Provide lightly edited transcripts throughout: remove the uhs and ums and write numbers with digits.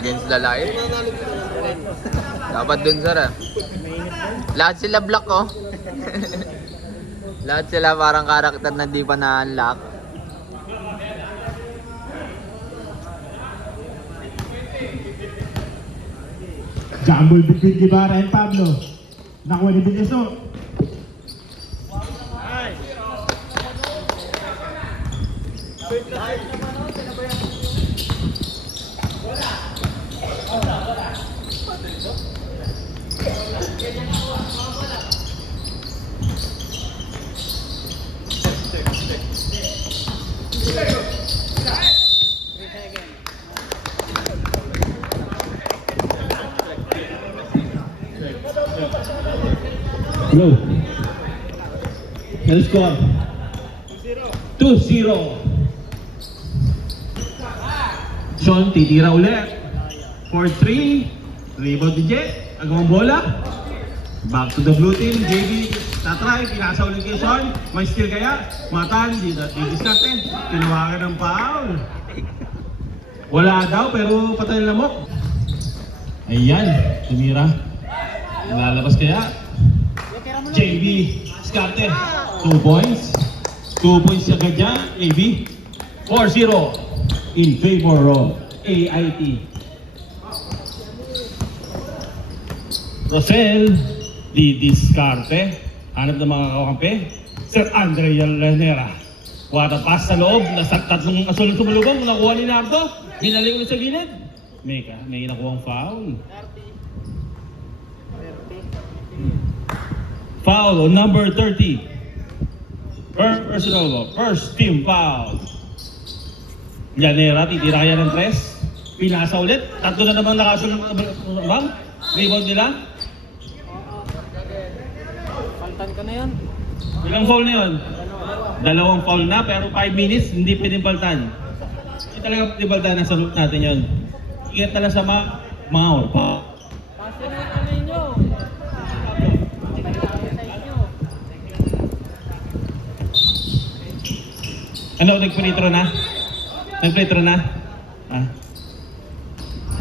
against the Lions. Dapat dun, sir, ah. Lahat sila block, oh. Lahat sila parang karakter na di pa na-unlock. Jumble between Guevara and Pablo. Nakuha ni Villaso. Go. Let's score. 2-0. Sean, titira ulit. 4-3. Rebound ni Jet. Agawang bola. Back to the blue team. JB, tatry. Pinasa ulit kay Sean. May steal kaya. Matan, di-discarte. Tinawagan ng foul. Wala daw, pero patay na lamok. Ayan, tumira. Lalabas kaya. JB, diskarte. 2 points. 2 points agad dyan. AB. 4-0 in favor of AIT. Rosel, di diskarte. Hanap ng mga kakampi. Sir Andre Llanera. What a pass sa loob. Nasa tatlong kasulong sumulubong. Nakuha ni Nardo. Binaling ulit sa gilid. May nakuhang foul. Foul on number 30. Personal, first team foul. Llanera, titira yan ng 3. Pinasa ulit. Tatlo na naman nakasunod ng bang. Rebound nila. Paltan ka na yan. Ilang foul na yun? Dalawang foul na, pero 5 minutes, hindi pwedeng paltan. Hindi talaga pwedeng paltan, nasa loop natin yun. Ingat na lang sa mga pa. Kasi na ito ninyo. Ano, nagpalitro na? Nagpalitro na? Ah.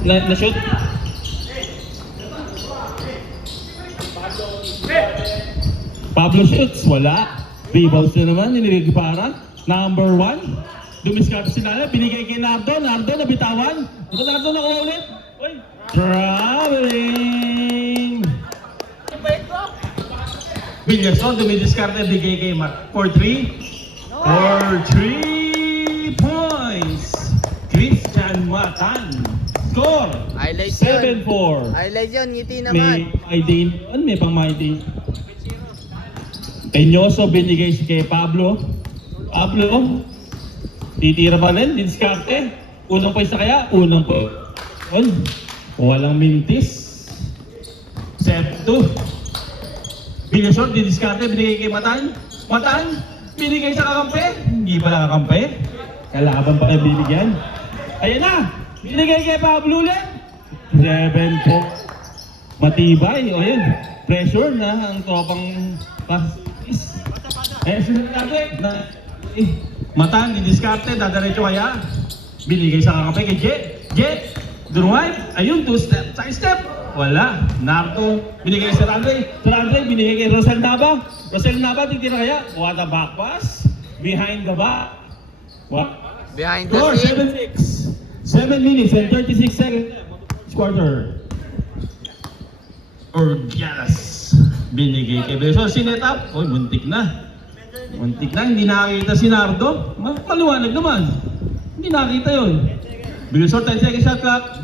Na-shoot? Pablo shoots, wala. Rebounds na naman, nililiparan. Number 1. Dumiskarte si Nala, binigay kay Nardo. Nardo, nabitawan. Ito Nardo, nakuha ulit. Uy. Traveling! Villarson, dumidiskarte, bigay kay Mark. 4-3. For 3 points, Christian Matan. Score, Highlight 7-4. Highlight yun, ngiti May naman. ID, ano may pang ID? Peñoso binigay kay Pablo. Pablo, titira pa rin, diskarte. Unang pa isa kaya, unang pa. Walang mintis. 7-2. Villasor, didiskarte, binigay kay Matan. Matan, binigay sa kakampi. Hindi pala kakampi. Kalaban pa kayo binigyan. Ayan na, binigay kay Pablo ulit. 7-4. Matibay, o yun. Pressure na ang tropang pasis. Sunod natin. Matan, didiskarte, dadaretso kaya. Binigay sa kakampi kay Jet. Jet, durway. Ayun, 2-step, side step. Wala. Nardo, binigay sa Andre. Sa Andre, binigay kay Rosel Nava. Rosel Nava, titira kaya. What a back pass. Behind the back. What? Behind the Score, scene. 7 minutes and 36 seconds. Quarter. Orgias. Binigay kay Beso. Sinet up. Uy, muntik na. Muntik na. Hindi nakakita si Nardo. Maliwanag naman. Hindi nakakita yun. Beso, 10 seconds shot clock.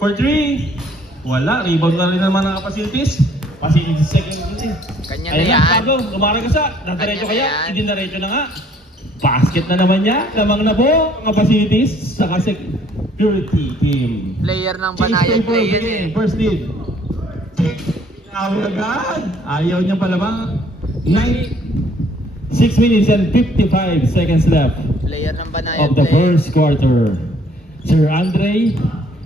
For 3. Wala. Rebound na rin naman ang facilities. Facilities second. Kanya na Ayun yan. na, Pablo. Lumarag ka sa. Nadiretso Kanya na kaya. yan. Hindi diretso na nga. Basket na naman niya. Lamang na po ang facilities sa security team. Player ng Banayad Player. First lead. Agad. Ayaw niya palamang. 6 minutes and 55 seconds left Player ng Banayad of the Player. first quarter. Sir Andre,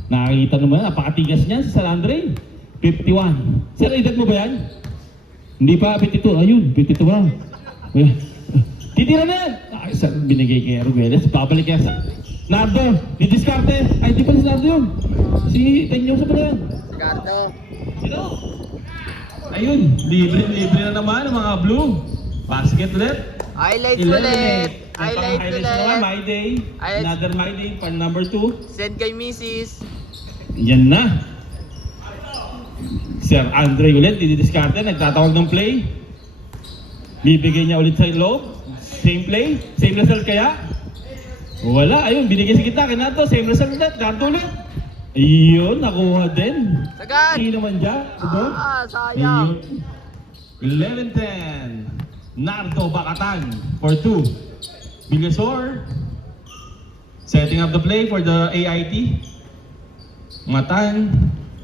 nakikita naman, napakatigas niya si Sir Andre. 51. Sir, edad mo ba yan? Hindi pa, 52. Ayun, 52 ba? Titira na yan! Ay, sir, binigay kay Arguelles. Babalik kaya sa Nardo, didiskarte. Ay, di pa si Nardo yun. Si Tenyoso pa na yun. Ricardo. Sino? Ayun, libre na naman ang mga blue. Basket ulit. Highlights ulit. Highlights Highlights na naman, ulit. My Day. Highlights. Another My Day, pan number 2. Send kay Mrs. Yan na. Sir Andre ulit, didiskarte, nagtatawag ng play. Bibigay niya ulit sa loob. Same play, same result kaya? Wala, ayun, binigay sa kita, kinato, same result ulit, Nardo ulit. Ayun, nakuha din. Sagad. Sino naman dyan? Sayang. 11-10. Nardo Bakatan for 2. Bigasor. Setting up the play for the AIT. Matan.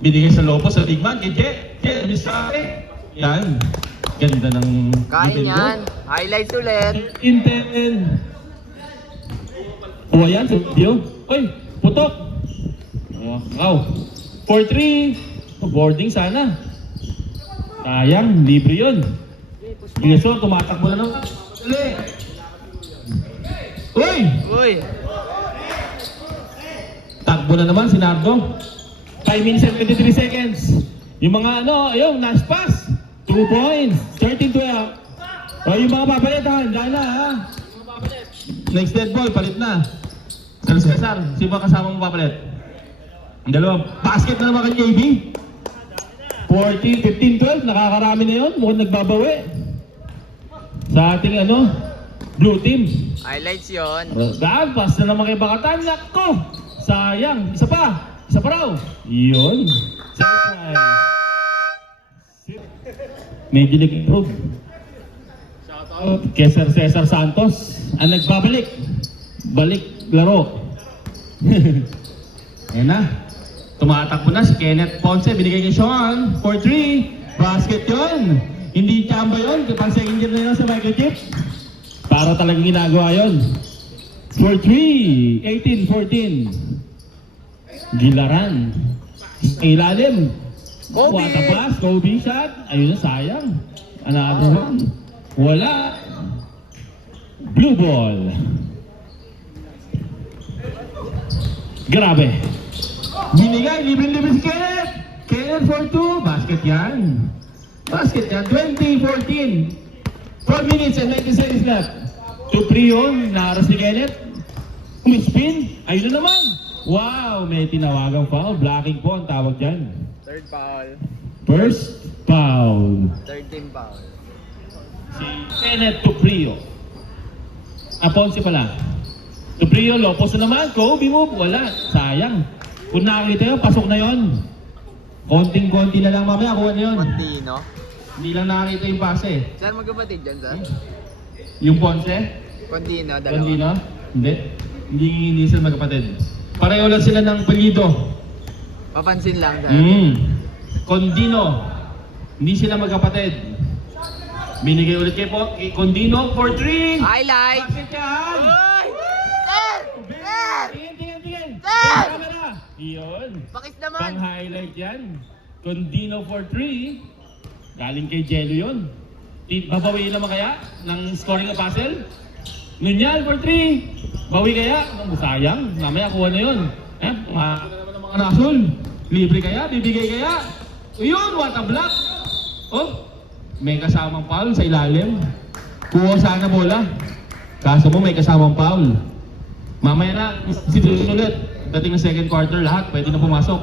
Binigay sa Lopos sa big man. Kaya, Bisake. Yan. Ganda ng... Kain yan. Highlights ulit. 10. O ayan, sa video. Uy, putok. Wow. 4-3. Boarding sana. Sayang, libre yun. Bigasor, tumatakbo na naman. Uy! Uy. Takbo na naman si Nardo. 5 minutes and 23 seconds. Yung mga ayun, nice pass. 2 points. 13-12. O yung mga papalitan, dahil na ha. Next dead ball, palit na. Cesar, sino ba kasama mo papalit? Ang dalawa, basket na naman kay KB. 14, 15, 12, nakakarami na yun. Mukhang nagbabawi. Sa ating blue team. Highlights yon. Dahil, pass na naman kay Bakatan. Nako! Sayang. Isa pa raw. Yun. Medyo nag-improve. Shoutout kay Sir Cesar Santos. Ang nagbabalik. Balik laro. Ayan na. Tumatakbo na si Kenneth Ponce. Binigay kay Sean. 4-3. Basket yun. Hindi chamba yun. Pang second year na yun sa microchip. Para talagang ginagawa yun. 4-3. 18-14. Gilaran. Ilalim. Kobe. What a pass. Kobe shot. Ayun na, sayang. Another one. Wala. Blue ball. Grabe. Binigay. Libre-libre si Kenneth. Kenneth for 2. Basket yan. 20-14. 4 minutes and 90 seconds left. To Prion. Naras ni Kenneth. Umispin. Ayun na naman. Wow. May tinawagang foul. Blocking po ang tawag dyan. Third foul. First foul. Third team foul. Si Kenneth Tuprio. Aponsi pala. Tuprio, Lopos na naman. Kobe move. Wala. Sayang. Kung nakakita yun, pasok na yun. Konting-konti na lang mamaya. Kuha na yun. Contino. Hindi lang nakakita yung pase. Saan magkapatid dyan, sir? Yung Ponce? Contino, dalawa. Condino? Hindi. Hindi sila magkapatid. Pareho lang sila ng apelyido. Papansin lang, sir. Condino. Hindi sila magkapatid. Binigay ulit kay Condino for 3. Highlight! Bakit yan? Uy! Sir! Sir! Tingin. Sir! Camera. Iyon. Bakit naman? Pang-highlight yan. Condino for 3. Galing kay Jello yun. Babawiin naman kaya ng scoring na puzzle? Nunyal for 3. Bawi kaya? Sayang. Mamaya kuha na yun. Naman ng mga nasol. Libre kaya? Bibigay kaya? Yun, what a block. Oh, may kasamang foul sa ilalim. Kuha sana bola. Kaso mo may kasamang foul. Mamaya na, situation ulit. Dating ng second quarter, lahat pwede na pumasok.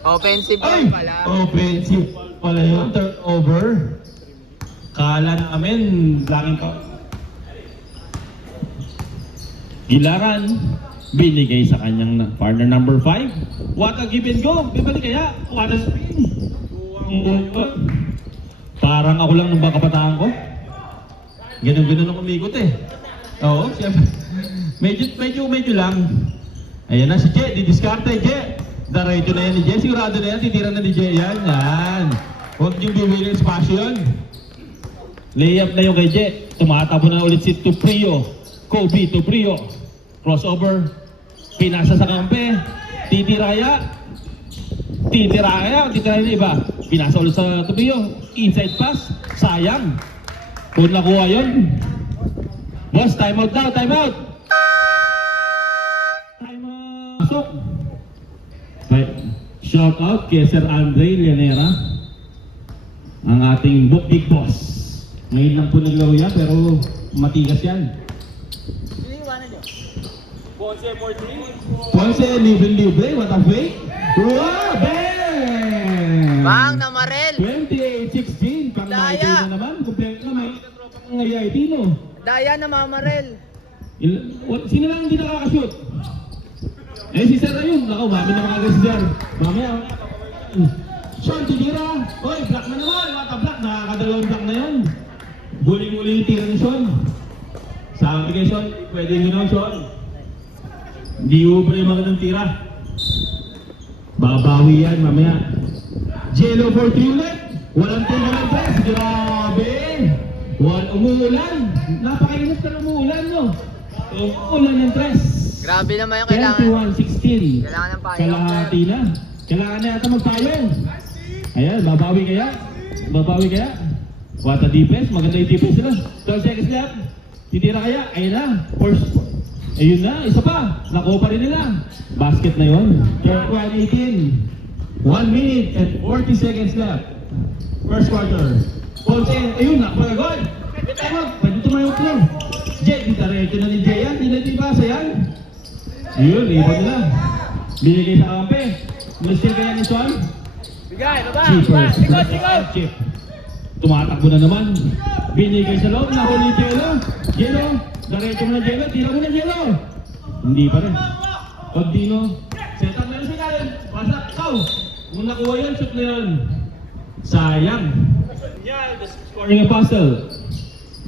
Offensive Ay! ball pala. Offensive pala yun, turnover. Kala namin, laging pa. Gilaran, binigay sa kanyang partner number 5. What a give and go. Bibalik kaya? What a spin. Parang ako lang nung kabataan ko. Ganun ang umikot eh. Oo, siyempre. Medyo lang. Ayan na si Je, didiskarte Je. Diretso na yan ni Je, sigurado na yan, titira na ni Je. Yan. Huwag niyong bibiling spasyo yun. Layup na yung kay Je. Tumatabo na ulit si Tuprio. Kobe Tuprio. Crossover. Pinasa sa kampe. Titiraya na iba. Pinasa ulit sa Tuprio. Inside pass. Sayang. Kung nakuha yun. Boss, time out daw, time out! Time out! Pasok! Right. Shout out kay Sir Andre Llanera, ang ating big boss. Ngayon lang po naglaro yan, pero matigas yan. Ponce, libre, what a fake! Wow, bang! Bang na Marel! 28-16, pang Daya! na naman, kompleto na, may mga IIT, no? Daya na Mamarel! Sino lang hindi nakakashoot? Eh, si Sir na yun. Naku, mami na mga agad si Sir. Mamaya. Sean, tinira. Oy, block na naman. Mata block. Nakakadalawang block na yun. Buling-uli yung tira ni Sean. Sabi kay Sean, pwede nyo na, Sean. Hindi ubra yung magandang tira. Babawi yan, mamaya. Jello for 3 ulit. Walang tinggal ng press. Grabe. Umuulan. Napakainit na umuulan, no? Umuulan ng press. Grabe naman yung kailangan. 21-16. Kailangan ng payong. Kalahati na. Kailangan na yata magpayong. Ayan, babawi kaya? Babawi kaya? What a defense. Maganda yung defense nila. 12 seconds left. Titira kaya? Ayun na. Force. Ayun na. Isa pa. Nakuha pa rin nila. Basket na yun. 12-18. 1 minute and 40 seconds left. First quarter. Ponce. Ayun na. Pwede goal. Pwede tumayot lang. Jay, di tareto na ni Jay yan. Di basa yan. Yun, iba nila. Binigay sa kampe. Mastil kaya ni Sean? Bigay, baba! Cheapers. Sikot! Chip. Tumatakbo na naman. Binigay sa loob. Nahuli Jello. Jello. Diretso mo na Jello. Tira mo na Jello. Hindi pa rin. Pagdino. Set up na yun sa kalan. Pasak. Ikaw. Kung nakuha yun, shoot na yun. Sayang. Scoring a puzzle.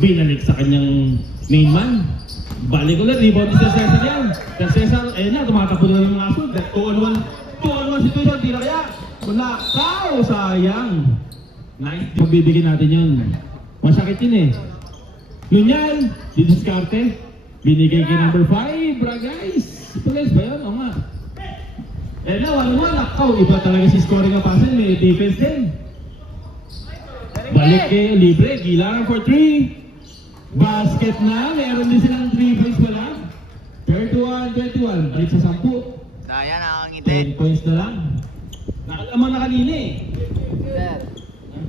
Binalik sa kanyang main man. Balik ulit, rebound ni Sir Cesar yan. Sir Cesar, ayun na, tumatakbo na yung mga aso. 2-on-1 situation, tira kaya. Nakaw, sayang. Nice, magbibigyan natin yun. Masakit yun eh. Yun yan, didiskarte. Binigay kay number 5, bra guys. Tulis ba yun? O nga. Eh na, 1-on-1, nakaw. Iba talaga si scoring ang pasin, may defense din. Balik kay libre, gilangan for 3. Basket na, meron din silang 3 points pala. 31-21, balik sa 10. Daya, nakakangiti. 10 points na lang. Nakalaman na kanina eh. Sir,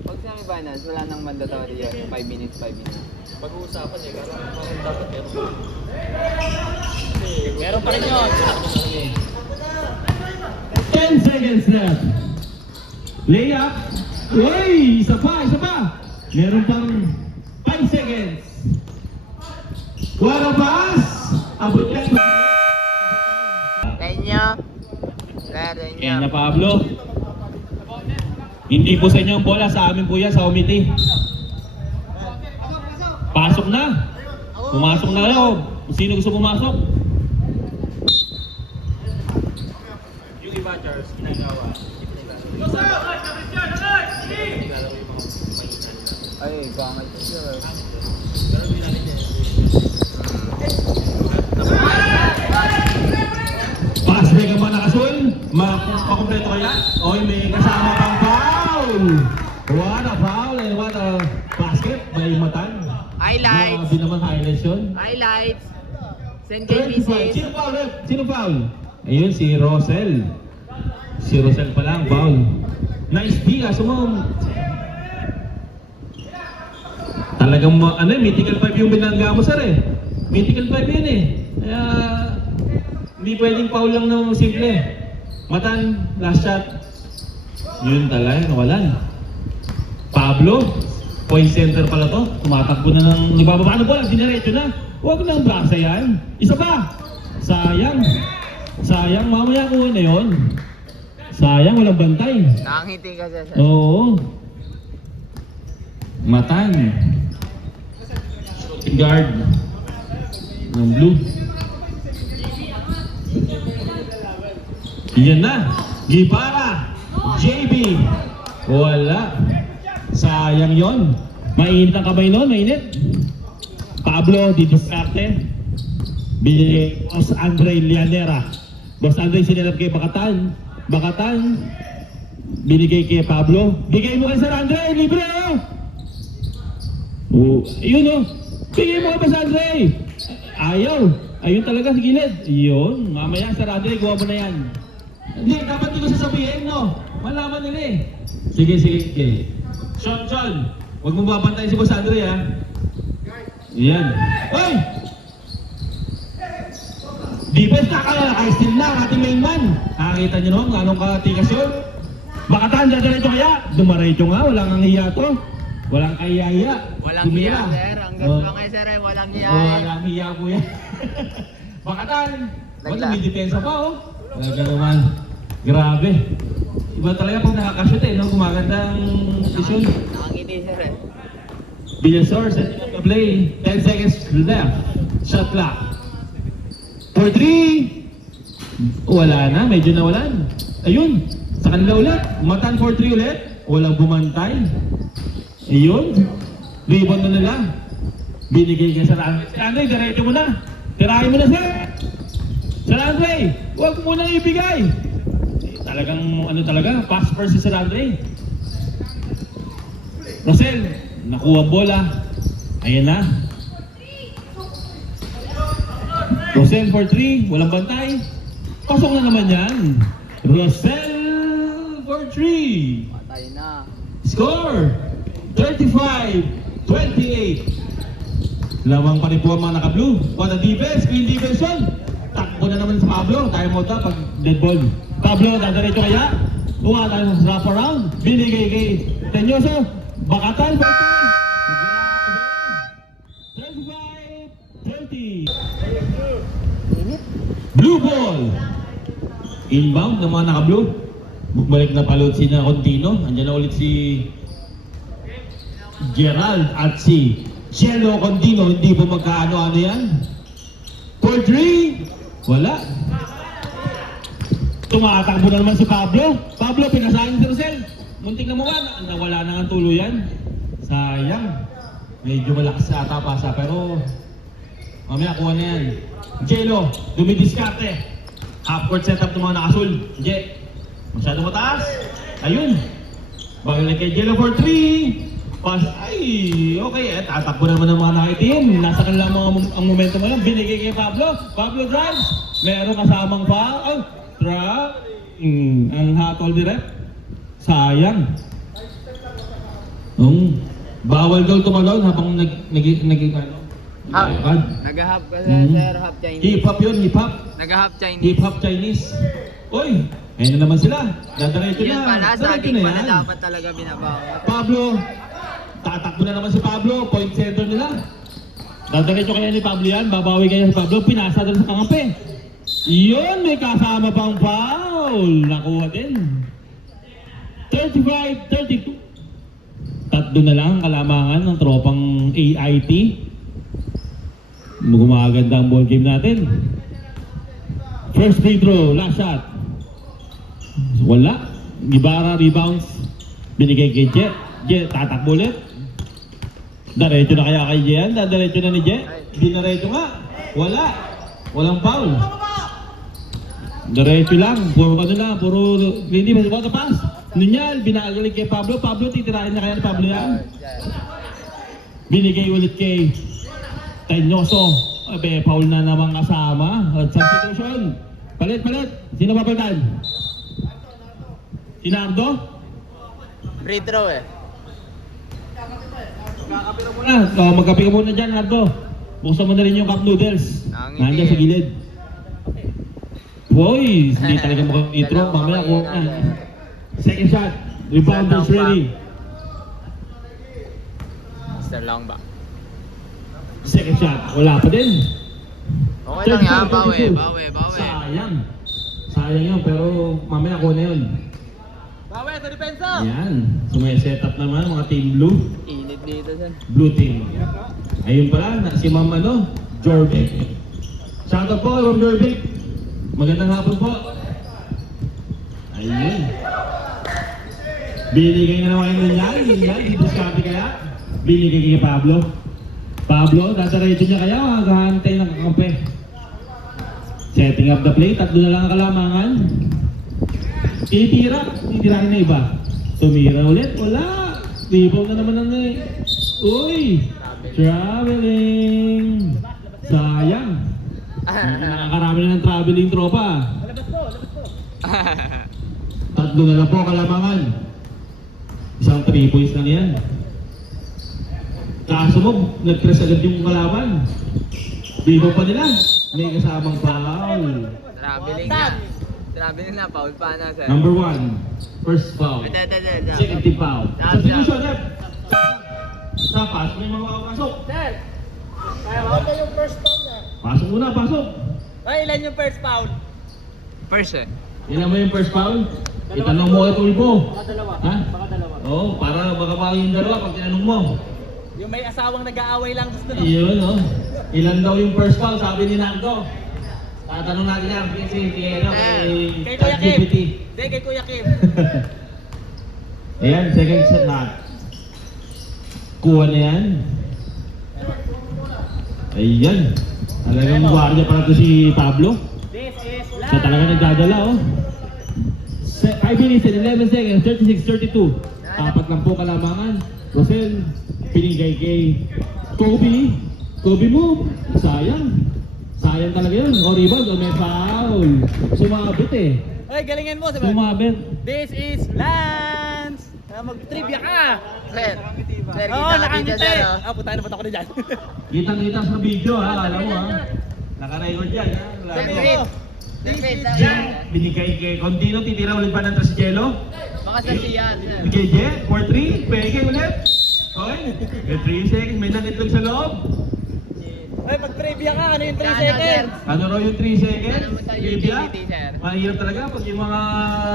pag semifinals, wala nang mandatory yan. 5 minutes, 5 minutes. Pag-uusapan eh, pero dapat meron. Meron pa rin yun. 10 seconds left. Layup. Uy, isa pa. Meron pang 5 seconds. What a pass! Abot ka. Tenyo. Sir, tenyo. Kenya Pablo. Hindi po sa inyo ang bola, sa amin po yan, sa committee. Pasok na. Pumasok na loob. Kung sino gusto pumasok. Yung iba, Charles, ginagawa. Ay, bangal po sir. Pass break ang mga nakasul. Makumpleto kaya? Oy, may kasama pang foul. What a foul and what a basket by Matan. Highlights. Grabe naman highlights yun. Highlights. Send kay Mrs. Sino foul, ref? Sino foul? Ayun, si Rosel. Si Rosel pa lang, foul. Nice D, aso mo. Talagang, mythical 5 yung binangga mo, sir eh. Mythical 5 yun eh. Kaya, hindi pwedeng foul lang na simple. Matan, last shot. Yun talaga, nawalan. Pablo, point center pala to. Tumatakbo na ng nagbababa ng bola, diniretso na. Huwag nang brasa yan. Isa pa. Sayang. Sayang, mamaya kuha na yun. Sayang, walang bantay. Nakangiti ka sir. Oo. Matan. Shooting guard. Ng blue. Yan na. Gipara. JB. Wala. Sayang yon. Mainit ang kamay nun, mainit. Pablo, didiskarte. Binigay Boss Andre Llanera. Boss Andre sinilap kay Bakatan. Bakatan. Binigay kay Pablo. Bigay mo kay Sir Andre, libre oh. Oh, yun oh. Bigay mo kay Boss Andre. Ayaw. Ayun talaga sa gilid. Yun. Mamaya, sarado eh. Gawa mo na yan. Hindi, dapat di ko sasabihin, no? Malaman nila eh. Sige, sige. Sean. Huwag mo babantayin si Boss Andre, ha? Yan. Hoy! Defense nakaka-still na ang ating main man. Nakakita nyo no? Anong katikas yun? Baka tahan, dadalit kaya? Dumaretso nga, walang ang hiya to. Walang kahiya-hiya. Walang hiya, sir. Ang gusto nga, sir, ay walang hiya. Walang hiya, kuya. Baka tahan. May depensa pa, oh. Talaga naman. Grabe. Iba talaga pag nakakashoot eh, no? Gumaganda ang vision. Nakangiti, sir, eh. Villasor, setting up the play. 10 seconds left. Shot clock. For 3. Wala na, medyo nawalan. Ayun, sa kanila ulit. Matan for 3 ulit. Walang bumantay. Ayun. Rebound na nila. Binigay ka sa Andre. Andre, diretso mo na. Tirahin mo na, sir. Sir Andre, huwag mo nang ibigay. Talagang, ano talaga, pass first si Sir Andre. Rosel, nakuha ang bola. Ayan na. Rosel for 3, walang bantay. Pasok na naman yan. Rosel for 3. Patay na. Score! 35-28. Lamang pa rin po ang mga naka-blue. What a defense, clean defense yun. Takbo na naman sa Pablo. Time out na pag dead ball. Pablo, dadaretso kaya? Tuwa tayo sa wrap around. Binigay kay Tenyoso. Bakatan for 2. 35-30. Blue ball. Inbound ng mga naka-blue. Bumalik na palot si Contino. Andiyan na ulit si Gerald at si Cielo Contino. Hindi po magkaano-ano yan. For 3. Wala. Tumatakbo na naman si Pablo. Pablo, pinasahin si Rosel. Muntik na mukha. Nawala na ang tuluyan. Sayang. Medyo malakas sa ata pasa pero mamaya kuha na yan. Cielo, dumidiskarte. Half-court setup ng mga nakasul. Je, masyado mataas. Ayun. Bagay na kay Cielo for 3. Pass, ay, okay. Tatakbo naman ng mga nakitim. Nasa kanila ang momentum mo lang. Binigay kay Pablo. Pablo drives. Meron kasamang foul. Oh, trap. Ang hatol direct. Sayang. Bawal daw tumalaw habang ano. Nag-half ka, sir. Half Chinese. Hip-hop yun, hip-hop. Nag-half Chinese. Hip-hop Chinese. Uy, ayun na naman sila. Dadaretso Yun na. pala, sa Diretso akin na pala yan. dapat talaga binabawa. Pablo, tatakbo na naman si Pablo. Point center nila. Dadaretso kaya ni Pablo yan. Babawi kaya si Pablo. Pinasa doon sa kangape. Yun, may kasama pang foul. Nakuha din. 35-32. Tatlo na lang ang kalamangan ng tropang AIT. Gumaganda ang ball game natin. First free throw, last shot. Wala. Ibarra rebounds. Binigay kay Je. Je, tatakbo ulit. Diretso na kaya kay Je yan? Diretso na ni Je? Dinaretso nga. Wala. Walang foul. Diretso lang. Puro ano na. Puro hindi. What a pass. Nunyal, binagaling kay Pablo. Pablo, titirahin na kaya ni Pablo yan. Binigay ulit kay Tenyoso. Abe, foul na naman kasama. Substitution. Palit. Sino papalitan? Si Nardo? Free throw, eh. Magkape ka muna dyan, Nardo. Buksan mo na rin yung cup noodles. Nandiyan sa gilid. Boy, hindi talaga makapitro. Mamaya ako na. Second shot. Rebounders ready. Mr. Long ba? Second shot. Wala pa din. Okay lang yan. Bawi. Sayang yun, pero mamaya ako na yun. Bawi sa depensa! Yan. So may setup naman mga team blue. Init dito, sir. Blue team. Ayun pala, si Ma'am Jorvik. Shoutout po, Ma'am Jorvik. Magandang hapon po. Ayun. Binigay na naman yung Ninyal. Dito sa kaya. Binigay kay Pablo. Pablo, dadaretso niya kaya maghahantay ng kakampi. Setting up the play. Tatlo na lang ang kalamangan. Titirahin na iba. Tumira ulit. Wala. Rebound na naman ang Uy! Traveling! Sayang. Nakakarami na ng traveling tropa. Labas po, labas po. Tatlo na lang po kalamangan. Isang 3 points lang yan. Kaso mo, nag-press agad yung kalaban. Bibo pa nila. May kasamang foul. Traveling na. Traveling na, foul pa na, sir. Number 1, first foul. Second team foul. Substitution, rep. Tapas, may mga makapasok. Sir, kaya mo? Ito yung first foul niya. Pasok muna, pasok. Ay, ilan yung first foul? First eh. Ilan mo yung first foul? Itanong mo kay Tulpo. Baka dalawa. Ha? Baka dalawa. Oo, para baka pa yung dalawa pag tinanong mo. Yung may asawang nag-aaway lang gusto no? Iyon, oh. Ilan daw yung first foul, sabi ni Nardo. Tatanong natin yan, kasi Kay kay Kuya Kim. ChatGPT. Hindi, kay Kuya Kim. Ayan, second set na. Kuha na yan. Ayan. Talagang guardia para to si Pablo. This is live. Siya talaga nagdadala, oh. 5 minutes and 11 seconds, 36-32. Apat lang po kalamangan. Rosel, pinigay kay Kobe. Kobe mo, sayang. Sayang talaga yun. O rebound, o may foul. Sumabit eh. Ay, galingan mo. Sabi. Sumabit. This is Lance. Mag-trivia ka. Sir, sir, Oo, kita ka dito, nakangiti. sir. Oh. Ah, puta na ba't ako na dyan? Kitang-kita sa video, ha. Alam mo, ha. Naka-record yan, ha. Sabi Lalo. ko, This is Binigay kay Contino, titira ulit pa ng Trasgelo. Baka sa siyan, sir. Bigay Jet, for 3, peke ulit. Okay, may 3 seconds, may nangitlog sa loob. ay, mag-trivia ka. Ano yung 3 Ano, seconds? Ano raw yung 3 seconds? Ano mo sa Trivia? utility, sir? Mahirap talaga pag yung mga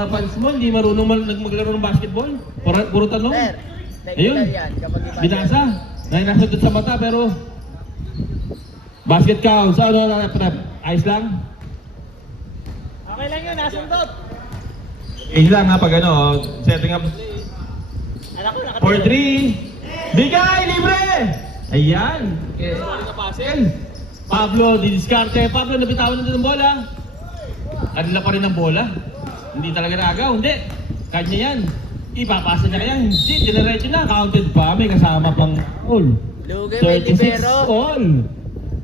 fans mo hindi marunong maglaro ng basketball. Puro tanong. Sir, Ayun. technical yan. Kapag iba Binasa. Dahil nasa doon sa mata pero basket count. So ano na prep? Ayos lang? Okay lang yun, nasundot. Ayos lang ha pag ano, setting up Anak ko, for nakatulog. 3. Bigay! Libre! Ayan. Okay. Pablo, didiskarte. Pablo, nabitawan na din ng bola. Kanila pa rin ang bola. Hindi talaga naagaw. Hindi. Kanya yan. Ipapasa niya kaya. Hindi. Dinerecho na. Counted pa. May kasama pang all. Lugay, may 36 libero. all.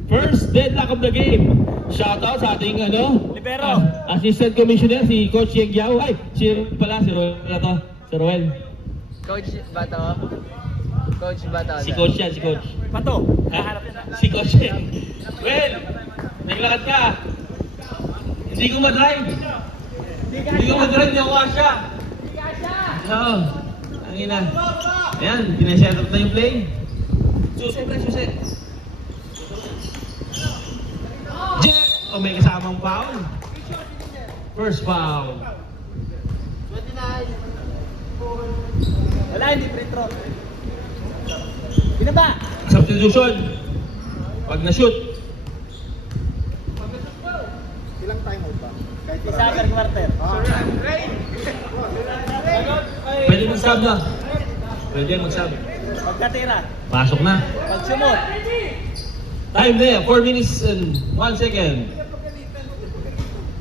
First deadlock of the game. Shoutout sa ating Libero. Assistant Commissioner si Coach Yeng Yao. Ay, si Roel na to. Si Roel. Coach ba to? Coach ba to? Si sir? Coach yan, si Coach. Pato. Ha? Si Coach yan. Well, naglakad ka. Hindi ko madrive. Hindi ko madrive, hindi ako kasya. Oo. Ang ina. Ayan, pinaset up na yung play. Susi, pre, susi. Jet! Oh, may kasamang foul. First foul. Wala, hindi free throw. Binaba. Substitution. Pag na-shoot. Isa per quarter. Pwede mag-sub na. Pwede mag-sub. Pagkatira. Pasok na. Pagsumot. Time there, 4 minutes and 1 second.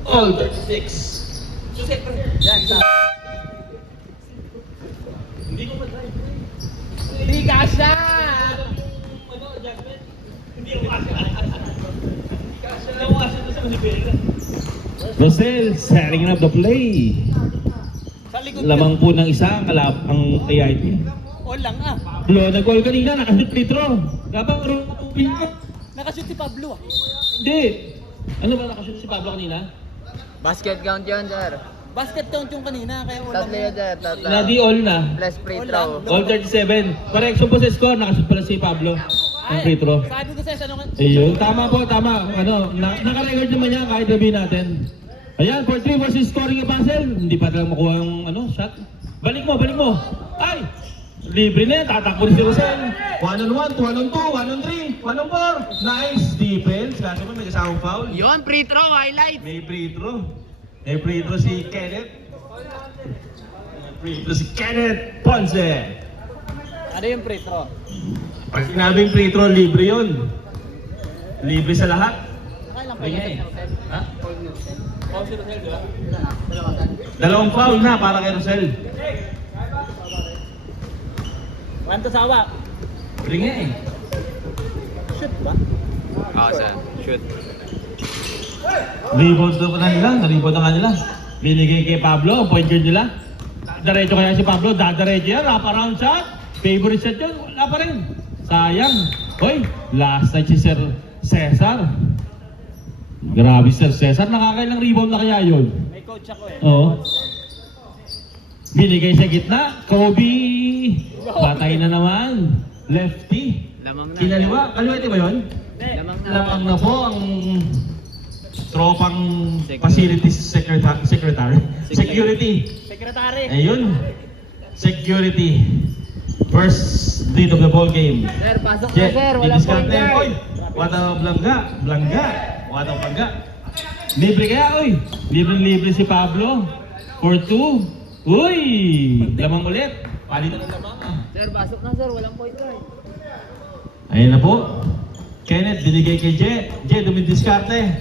All 36. Yan, isa. Hindi ko ma-drive. Hindi kasha! Hindi ko kasya. Hindi ko kasya sa Manibela. Rosel, setting up the play. Sa likod Lamang po ng isa ang KIT. all lang ah. Pablo, nag-goal kanina, nakashoot free throw. Dapat rupin ka. Nakashoot si Pablo ah. Hindi. Ano ba nakashoot si Pablo kanina? Basket count yun, sir. Basket count yung kanina, kaya all lang. Tatlo yun, sir. Tatlo. Na di all na. Plus free All throw. lang. All 37. Correction po sa score, nakashoot pala si Pablo. Ang free throw. Sabi ko sa'yo, ano Ayun, tama po, tama. Ano, naka-record naman yan kahit sabihin natin. Ayan, for 3 versus scoring a puzzle. Hindi pa talagang makuha yung shot. Balik mo, balik mo. Ay! Libre na yan, tatakbo rin si Rosel. 1 on 1, 2 on 2, 1 on 3, 1 on 4. Nice defense. Kaso mo may kasamang foul. Yun, free throw, highlight. May free throw. May free throw si Kenneth. May free throw si Kenneth Ponce. Ano yung free throw? Pag sinabing free throw, libre yun. Libre sa lahat. Nakailang pa Ayun yan. eh. Ha? Dalawang foul na para kay Rosel. Wanto sawa. Ringa eh. Shoot ba? Sir. Shoot. Rebound na pa nila, na-rebound na nga nila. Binigay kay Pablo, ang point guard nila. Diretso kaya si Pablo, dadiretso yan, wrap around shot. Favorite shot yun, wala pa rin. Sayang. Hoy, last night si Sir Cesar. Grabe Sir Cesar, nakakailang rebound na kaya yun? May coach ako eh. Oo. Binigay sa gitna, Kobe. Patay na naman. Lefty. Lamang na. Kinaliwa, kaliwati ba yun? Lamang na. Lamang na po ang tropang facilities secretary. Security. Secretary. Ayun. Security. First lead of the ball game. Sir, pasok na Jet, sir. Walang point didiskarte. Oy, guard. wata blangga. Blangga. Wata blangga. Libre kaya, oy. Libre si Pablo. For 2. Uy! Lamang ulit. Palitan ng lamang. Sir, pasok na sir. Walang point guard. Ayun na po. Kenneth, binigay kay Je. Je, dumidiskarte.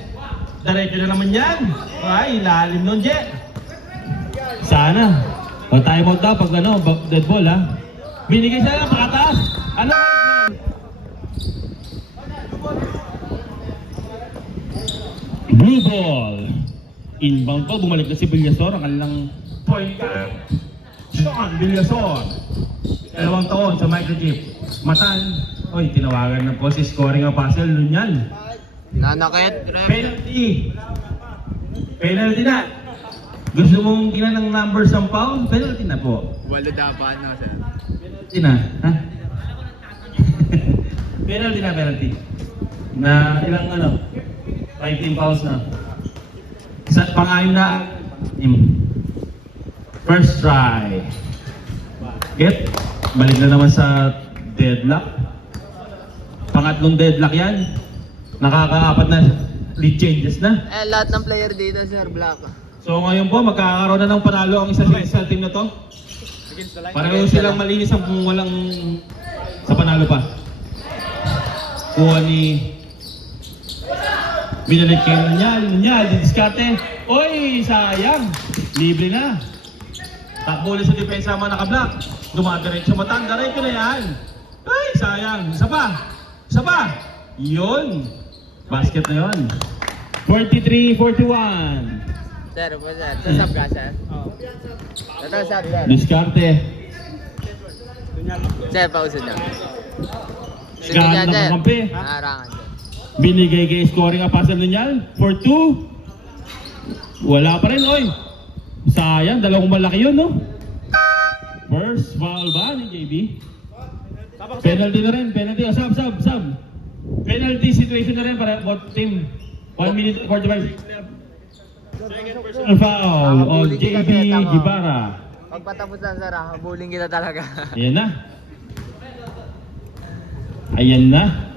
Diretso na naman yan. Ay, ilalim nun, Je. Sana. O time out daw pag ano, dead ball ha. Binigay siya lang pakataas. Ano? Blue ball. Inbound pa, bumalik na si Villasor, ang kanilang point guard. Sean Villasor. 2 taon sa microchip. Matan. Oy, tinawagan na po si scoring ang puzzle nun yan. Nanakit. Penalty. Penalty na. Gusto mong kina ng numbers ang foul? Penalty na po. Walo dapat na sir. Penalty na. Ha? Penalty na, penalty. Na ilang ano? 5 team fouls na. Sa pang-ayon na. First try. Get. Balik na naman sa deadlock. Pangatlong deadlock yan. Nakakaapat na lead changes na. Lahat ng player dito sir, black. So ngayon po, magkakaroon na ng panalo ang isa team na to. Pareho silang malinis ang kung walang sa panalo pa. Kuha ni binalik kayo Nunyal, didiskarte. Oy, sayang. Libre na. Takbo ulit sa depensa mga naka-block. Dumadiretso Matan, diretso na yan. Ay, sayang. Isa pa. Yun. Basket na yun. 43-41. Sir, po sir. Sasab ka sir? Oo. Sasab sir. Diskarte. Sir, pause na. Sige Gaan dyan na sir. kakampi. Harangan sir. Binigay kay scoring ang puzzle Nunyal. For 2. Wala pa rin, oy. Sayang, dalawang malaki yun, no? First foul ba ni JB? Penalty na rin, penalty. Oh, sub. Penalty situation na rin para both team. 1 minute 45 left. Second personal foul on JB Gibara. Pagpatapusan sir, habulin kita talaga. Ayan na.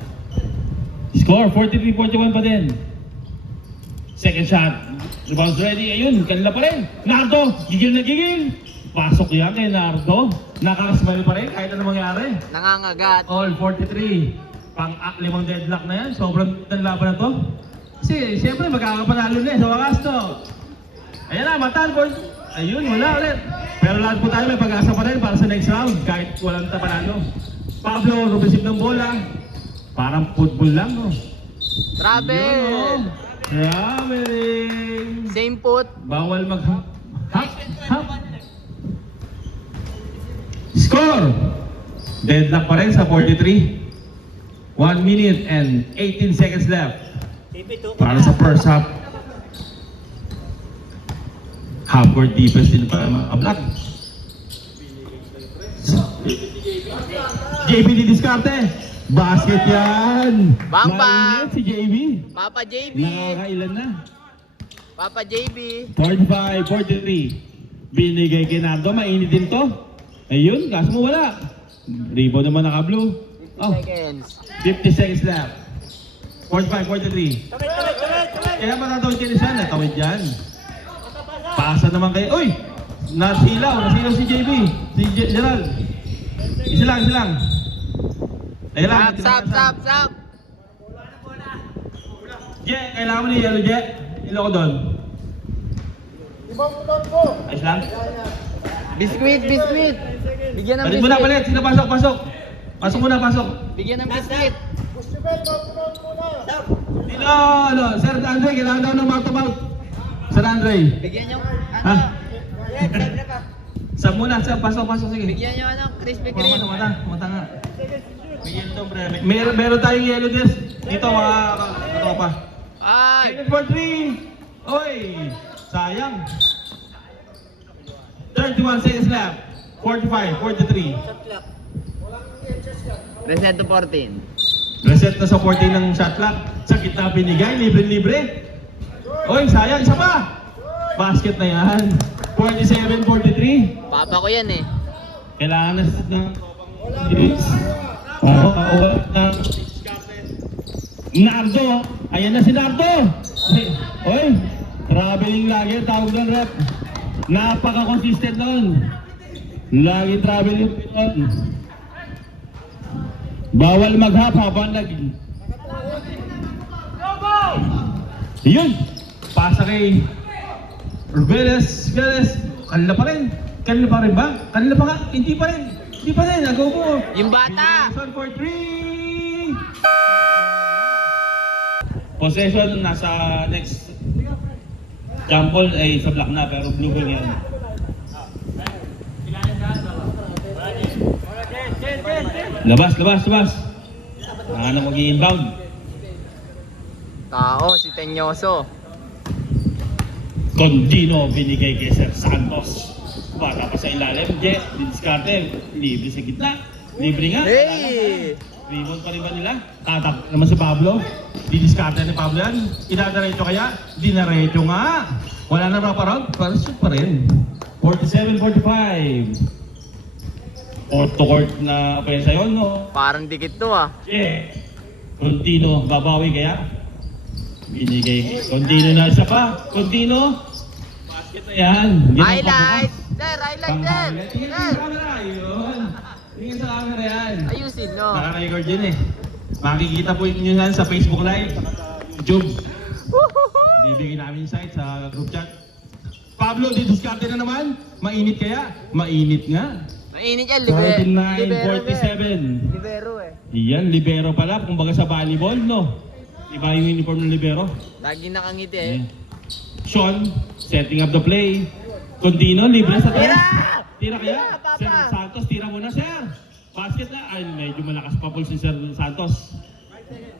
Score, 43-41 pa din. Second shot. Rebounds ready. Ayun, kanila pa rin. Nardo, gigil na gigil. Pasok yan kay Nardo. Nakakasmile pa rin kahit ano mangyari. Nangangagat. All 43. Pang-5 deadlock na yan. Sobrang laban na to. Kasi siyempre magkakapanalo na sa wakas to. Ayan na, Matan. Ayun, wala ulit. Pero lahat po tayo may pag-asa pa rin para sa next round kahit walang tapanalo. Pablo, receive ng bola. Parang football lang, no? Travel! Traveling! Same foot. Bawal mag-hop. Score! Deadlock pa rin sa 43. 1 minute and 18 seconds left. Para sa first half. Half-court defense din para mga-block. JB di diskarte. Basket yan! Bamba! Mainit si JB. Papa JB. Nakakailan na. Papa JB. 45-43. Binigay kay Nardo. Mainit din to. Ayun, kaso mo wala. Rebound naman naka-blue. 50 seconds. 50 seconds left. 45-43. Kaya matatawid kayo sana. Tawid yan. Pasa naman kayo. Uy! Nasilaw si JB. Si Gerald. Isa lang. Ayun lang. Sap. Je, kailangan mo ni Yellow Je. Ilo ko doon. Ayos lang. Biskuit. Bigyan ng Palit mo na, biskuit. palit. Sino pasok? Pasok muna, pasok. Bigyan ng biskuit. Dino, Sir Andre, kailangan daw ng mouth-to-mouth. Sir Andre. Bigyan nyo, Ha? ano, Sa muna, sir, pasok, sige. bigyan nyo ano, Krispy Mata, Kreme. mata nga. Meron tayong yellow disc. Dito mga katropa. Ay! 7 for 3. Oy, sayang. 31 seconds left. 45, 43. Reset to 14. Reset na sa 14 ng shot clock. Sa gitna binigay, libre-libre. Oy, sayang, isa pa. Basket na yan. 47, 43. Papa ko yan eh. Kailangan na ng Nardo. Ayan na si Nardo. Oy, traveling lagi. Tawag doon, rep. Napaka-consistent nun. Lagi traveling nun. Bawal mag-hap habang lagi. Yun. Pasa kay Rubeles. Kanila pa rin. Kanila pa rin ba? Kanila pa nga? Hindi pa rin. Hindi pa rin. Agaw mo. Yung bata! Possession for 3. Possession nasa next jump ball ay sa black na pero blue ball yan. Labas. Ano mag-i-inbound? Tao, si Tenyoso. Contino binigay kay Sir Santos. Bata pa sa ilalim, Jet, didiskarte, libre sa gitna. Libre nga. Hey! Rebound pa rin ba nila? Tatak naman si Pablo. Didiskarte ni Pablo yan. Idadaretso kaya? Dinaretso nga. Wala na wrap-around, pero shoot pa rin. 47-45. Court-to-court na pensa yun, no? Parang dikit to ah. Yeah. Contino, babawi kaya? Binigay. Contino na isa pa. Contino. Basket na yan. Hindi na Highlight! pabukas. Sir, highlight sir! Pang-highlight. Tingin Sir! sa camera. Yun. Tingin sa camera yan. Ayusin no. Naka-record yun eh. Makikita po nyo yan sa Facebook Live, YouTube. Bibigyan namin yung site sa group chat. Pablo, didiskarte na naman. Mainit kaya? Mainit nga. Mainit yan, 49-47. Libero eh. Yan, libero pala. Kumbaga sa volleyball, no? Iba yung uniform ng libero. Lagi nakangiti eh. Sean, setting up the play. Contino, libre sa tres. Tira! Tira kaya? Tira, Papa! Sir Santos, tira muna, sir. Basket na. Ay, medyo malakas pa po si Sir Santos.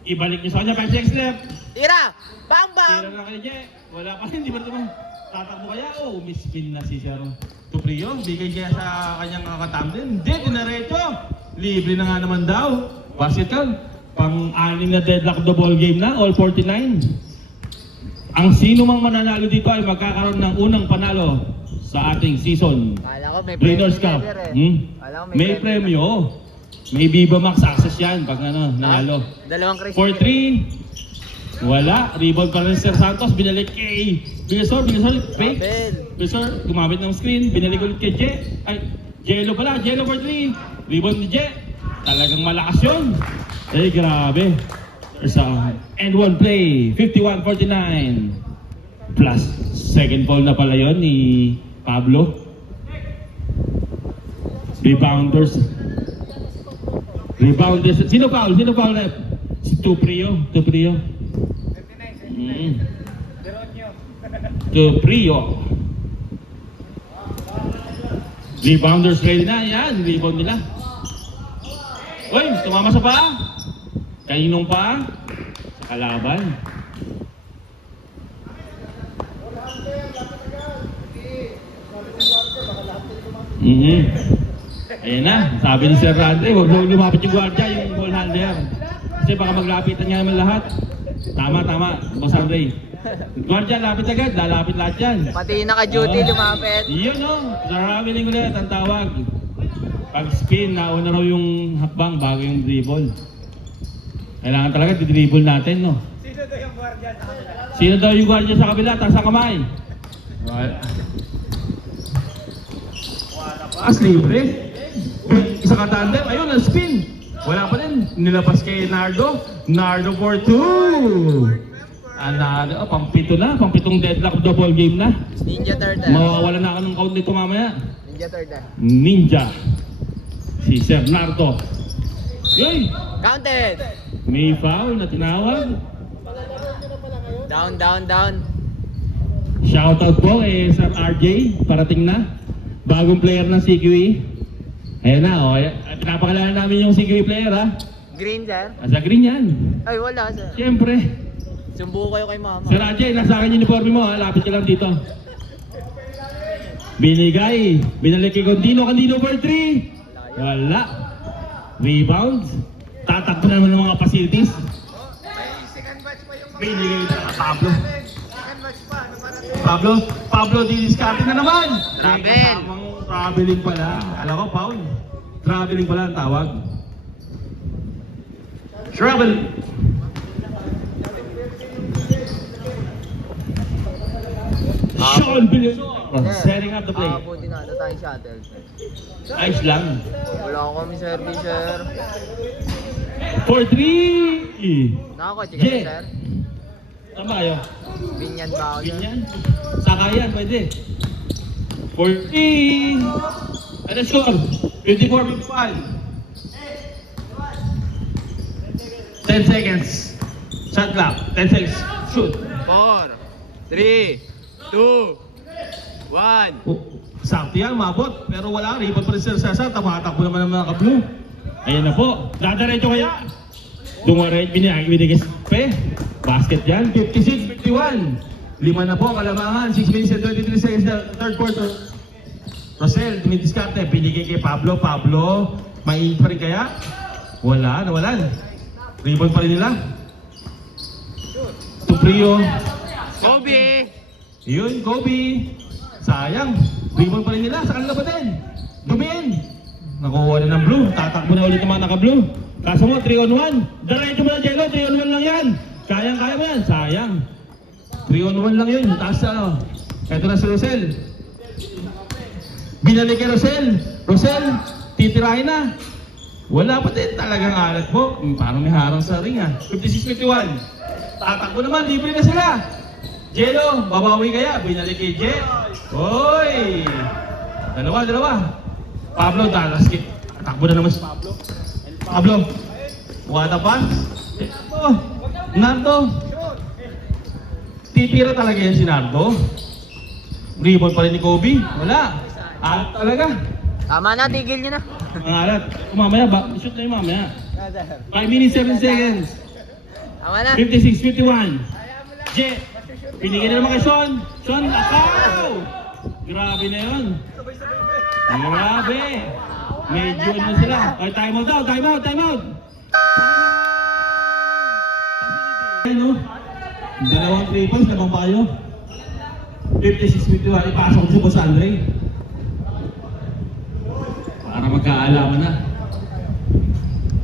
Ibalik niyo sa kanya, 5 seconds left. Tira! Bang bang! Tira na kay Je. Wala pa rin, di ba naman? Tatakbo kaya? Oh, misspin na si Sir Tuprio. Bigay kaya sa kanyang kakatamden. Hindi, dinaretso. Libre na nga naman daw. Basket ka. Pang-anim na deadlock the ball game na, all 49. Ang sino mang mananalo dito ay magkakaroon ng unang panalo sa ating season. Kala ko may premyo Breeders' Cup. sir eh. Kala ko May premyo. May Viva Max access yan pag nanalo. Dalawang Krispy For 3, wala. Rebound pa rin Sir Santos. Binalik kay Bilisor, fake. Bilisor, gumamit ng screen. Binalik ulit kay Je. Ay, Jello pala. Jello for 3. Rebound ni Je. Talagang malakas yun. Ay, grabe. There's and one play. 51-49. Plus, second foul na pala yun ni Pablo. Rebounders. Sino foul? Left? Si Tuprio. Tuprio. Rebounders ready na. Yan, rebound nila. Uy, tumama sa pa. Kaninong pa? Sa kalaban. Ayan na, sabi ni Sir Randy, huwag daw lumapit yung guardia, yung ball handler. Kasi baka maglapitan niya naman lahat. Tama, Boss Andre. Guardia, lapit agad, lalapit lahat yan. Pati yung naka-duty lumapit. Yun o, traveling ulit ang tawag. Pag spin, nauna raw yung hakbang bago yung dribble. Kailangan talaga di-dribble natin, no? Sino daw yung guardia sa kabila? Taas ang kamay. As libre. Isa ka tandem, ayun ang spin. Wala pa din. Nilabas kay Nardo. Nardo for 2. Another, pang-pitong deadlock the ball game na. Ninja Turtle. Mawawala na ako ng count nito mamaya. Ninja Turtle. Ninja. Si Sir Nardo. Yoy! Counted! May foul na tinawag. Down. Shoutout po kay Sir RJ, parating na. Bagong player ng CQE. Ayan na, oh. Pinapakilala namin yung CQE player, ha. Green, sir? Nasa green yan. Ay, wala, sir. Siyempre. Sumbuko kayo kay mama. Sir RJ, nasa akin yung uniforme mo, ha. Lapit ka lang dito. Binigay. Binalik kay Condino for 3. Wala. Rebound. Tatakbo naman ng mga facilities. Binigay na Pablo, di-discarding na naman. Travel. Traveling pala. Alam ko, Paul. Traveling pala ang tawag. Travel. Sean Villanueva setting up the play. Buti na tayong shuttle, sir. Ayos lang. Wala ko kami service, sir. For 3. Nakakotse ka, Yeah. sir? Tama kayo. Binyan ba ako, sir? Ganyan. Sakayan, pwede. 14. Ano score? 54-55. 10 seconds. Shot clock. 10 seconds. Shoot. 4, 3, 2, 1. Oh, sakto yan, mabot. Pero wala, rebound pa rin sila sa tumatakbo naman ng mga ka-blue. Ayan na po. Dadaretso kaya. Dumaret, binigay sa Pe. Basket yan. 56-51. 5 na po, kalamangan. 6 minutes and 23 seconds na third quarter. Rosel, dumidiskarte. Binigay kay Pablo. Mainit pa rin kaya? Wala, nawalan. Rebound pa rin nila. Tuprio. Kobe! Yun, Kobe. Sayang. Rebound pa rin nila. Sa kanila pa din. Dumiin. Nakuha na ng blue. Tatakbo na ulit ng mga naka-blue. Kaso mo, 3-on-1. Diretso mo na, Jello. 3-on-1 lang yan. Kaya mo yan. Sayang. 3-on-1 lang yun. Taas na, ano. Ito na si Rosel. Binalik kay Rosel. Rosel, titirahin na. Wala pa din talagang alat po. Parang may harang sa ring, ha. 56-51. Tatakbo naman. Libre na sila. Jello, babawi kaya. Binalik kay Je. Hoy! Dalawa. Pablo, dalas. Takbo na naman si Pablo. What a pass. Nardo. Titira talaga yan si Nardo. Rebound pa rin ni Kobe. Wala. Alat talaga. Tama na, tigil nyo na. Ang alat. Mamaya, shoot na yung mamaya. 5 minutes, 7 seconds. Tama na. 56-51. Je. Pinigyan na naman kay Sean. Sean, akaw! Grabe na yun. Grabe. Medyo ano sila. Ay, time out. Ano? Dalawang 3 points, labang pa kayo. 56-51, ipasok ko si Boss Andre. Para magkaalaman na.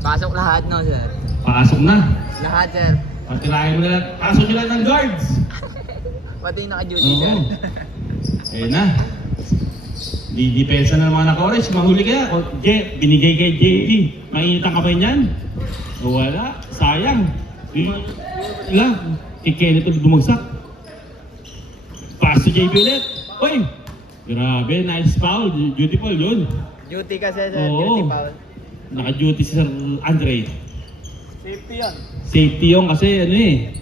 Pasok lahat, no, sir? Pasok na. Lahat, sir. Patirahin mo na lang. Pasok nyo lang ng guards. Pati yung naka-duty, sir. Oo. Ayun na. Di-depensa na ng mga naka-orange. Mahuli kaya. O, binigay kay JB. Mainit ang kamay niyan. O, wala. Sayang. Wala. Kay Kenneth ulit bumagsak. Pass to JB ulit. Uy! Grabe. Nice foul. Beautiful yun. Duty kasi, sir. Oo. Duty foul. Naka-duty si Sir Andre. Safety yan. Safety yung kasi ano eh.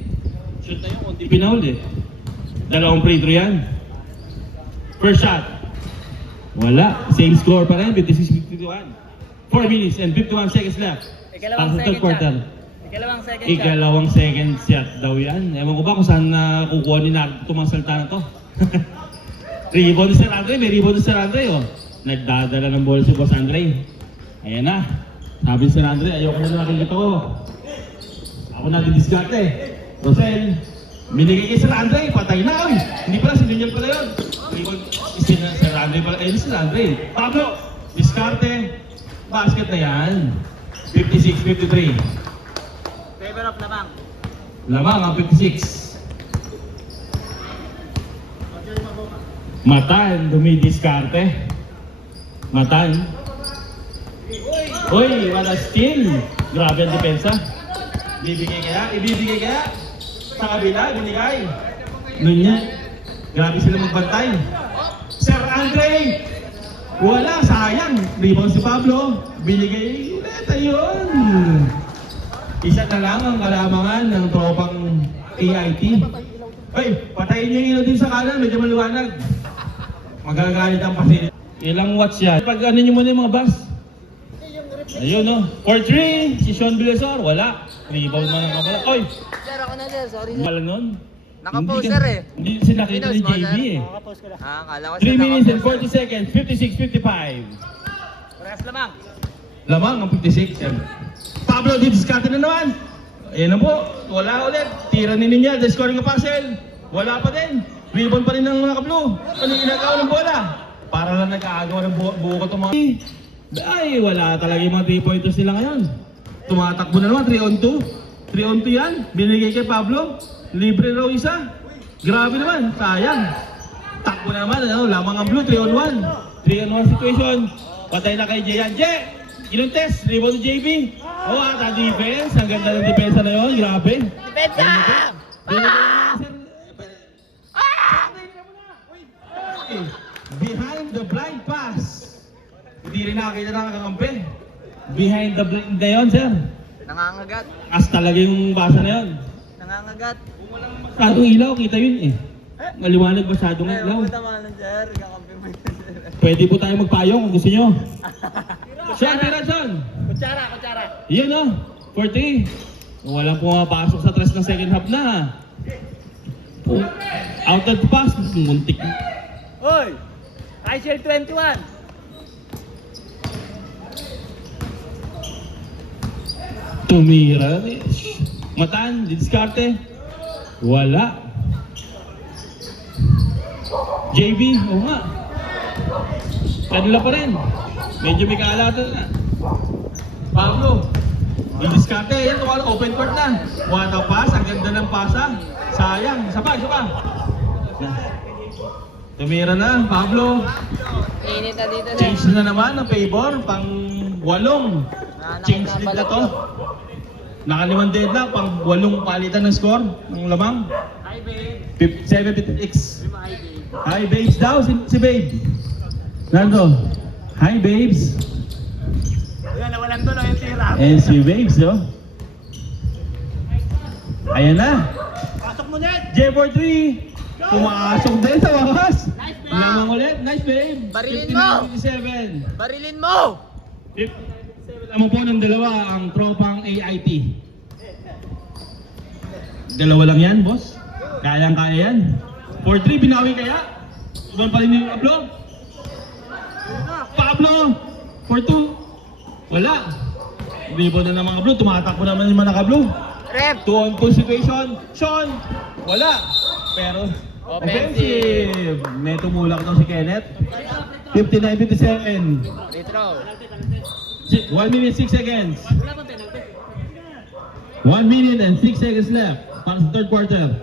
Shoot na yung konti pinaul eh. Dalawang free throw yan. First shot. Wala. Same score pa rin. 56-51. 4 minutes and 51 seconds left. Ikalawang Pasok third second quarter. shot. Ikalawang second shot. Ikalawang second shot daw yan. Ewan ko ba kung saan nakukuha ni Nardo itong mga salta na to. Rebound ni Sir Andre. May rebound ni Sir Andre oh. Nagdadala ng ball si Boss Andre. Ayan na. Sabi ni Sir Andre, ayoko na nakikita ko. Ako na didiskarte. Rosel, binigay kay Sir Andre, patay na. Oy, hindi pala, si Junior pala yun. Si Sir Andre pala, ayun si Sir Andre. Pablo, diskarte. Basket na yan. 56-53. Favor of Lamang. Lamang ang 56. Matan, dumidiskarte. Matan. Uy, wala steal. Grabe ang depensa. Ibibigay kaya? Sa kabila, binigay. Nun yan. Grabe sila magbantay. Sir Andre! Wala, sayang. Rebound si Pablo. Binigay ulit, ayun. Isa na lang ang kalamangan ng tropang AIT. Ay, patayin niyo yung ilaw din sa kanan, medyo maliwanag. Magagalit ang pasilip. Ilang watts yan? Pag ano niyo muna yung mga bus. Ayun no. 4-3, si Sean Villasor, wala. Rebound man ang kabala. Oy! Sir, ako na sir. Sorry sir. Wala nun. Naka-poster eh. Hindi sila kita ni Pinos mo, JB sir? eh. Nakaka-post ko lang. Akala ko 3 minutes and 40 seconds, 56-55. Parehas lamang. Lamang ang 56. Pablo, didiskarte na naman. Ayan na po, wala ulit. Tira ni Ninyal, the scoring ng puzzle. Wala pa din. Rebound pa rin ng mga kablo. Ano yung ginagawa ng bola? Para lang nag-aagawa ng buo ko itong mga... Ay, wala talaga yung mga 3-pointers nila ngayon. Tumatakbo na naman, 3 on 2. 3 on 2 yan, binigay kay Pablo. Libre raw isa. Grabe naman, sayang. Takbo naman, ano, lamang ang blue, 3 on 1. 3 on 1 situation. Patay na kay Jayan. Ginuntes, rebound ni JB. Oh, ata defense. Ang ganda ng depensa na yun, grabe. Depensa! Behind the blind pass. Hindi rin nakakita ng kakampi. Behind the blind na yun, sir. Nangangagat. As talaga yung basa na yun. Nangangagat. Masyadong ilaw, kita yun eh. Maliwanag masyadong ilaw. naman sir. Kakampi mo yun. Pwede po tayo magpayong kung gusto nyo. Sean, tira Sean. Kutsara, kutsara. Yun o, 40. Walang pumapasok sa 3 ng second half na. Out of pass, muntik. Hoy! ICL 21. Tumira. Matan, diskarte. Wala. JB, oo nga. Kanila pa rin. Medyo may kaalatan na. Pablo, diskarte. Yan, open court na. What a pass, ang ganda ng pasa. Sayang, isa pa. Tumira na, Pablo. Init na dito sir. Change na naman ang favor, pang 8. Change lead na to. Nakalimang deadlock, pang 8 palitan ng score, ng lamang. Hi, babe. 7-56. Hi, babe. Hi babes daw, si babe. Nando, hi babes. Wala, walang tuloy yung tira. And si babes, yo. Ayan na. Pasok mo net. J43. Pumasok din sa wakas. Nice, babe. Lamang ulit, nice babe. Barilin mo. 59-57. Barilin mo! 57 lamang po ng dalawa ang tropang AIT. Dalawa lang yan, boss. Kayang-kaya yan. 4-3, binawi kaya? Uban pa rin yung Pablo! 4-2. Wala. Rebound na ng mga blue. Tumatakbo naman yung mga naka-blue. Rep! 2 on 2 situation. Sean! Wala. Pero offensive. May tumulak daw si Kenneth. 59-57. Retro. 1 minute 6 seconds. 1 minute and 6 seconds left para sa third quarter.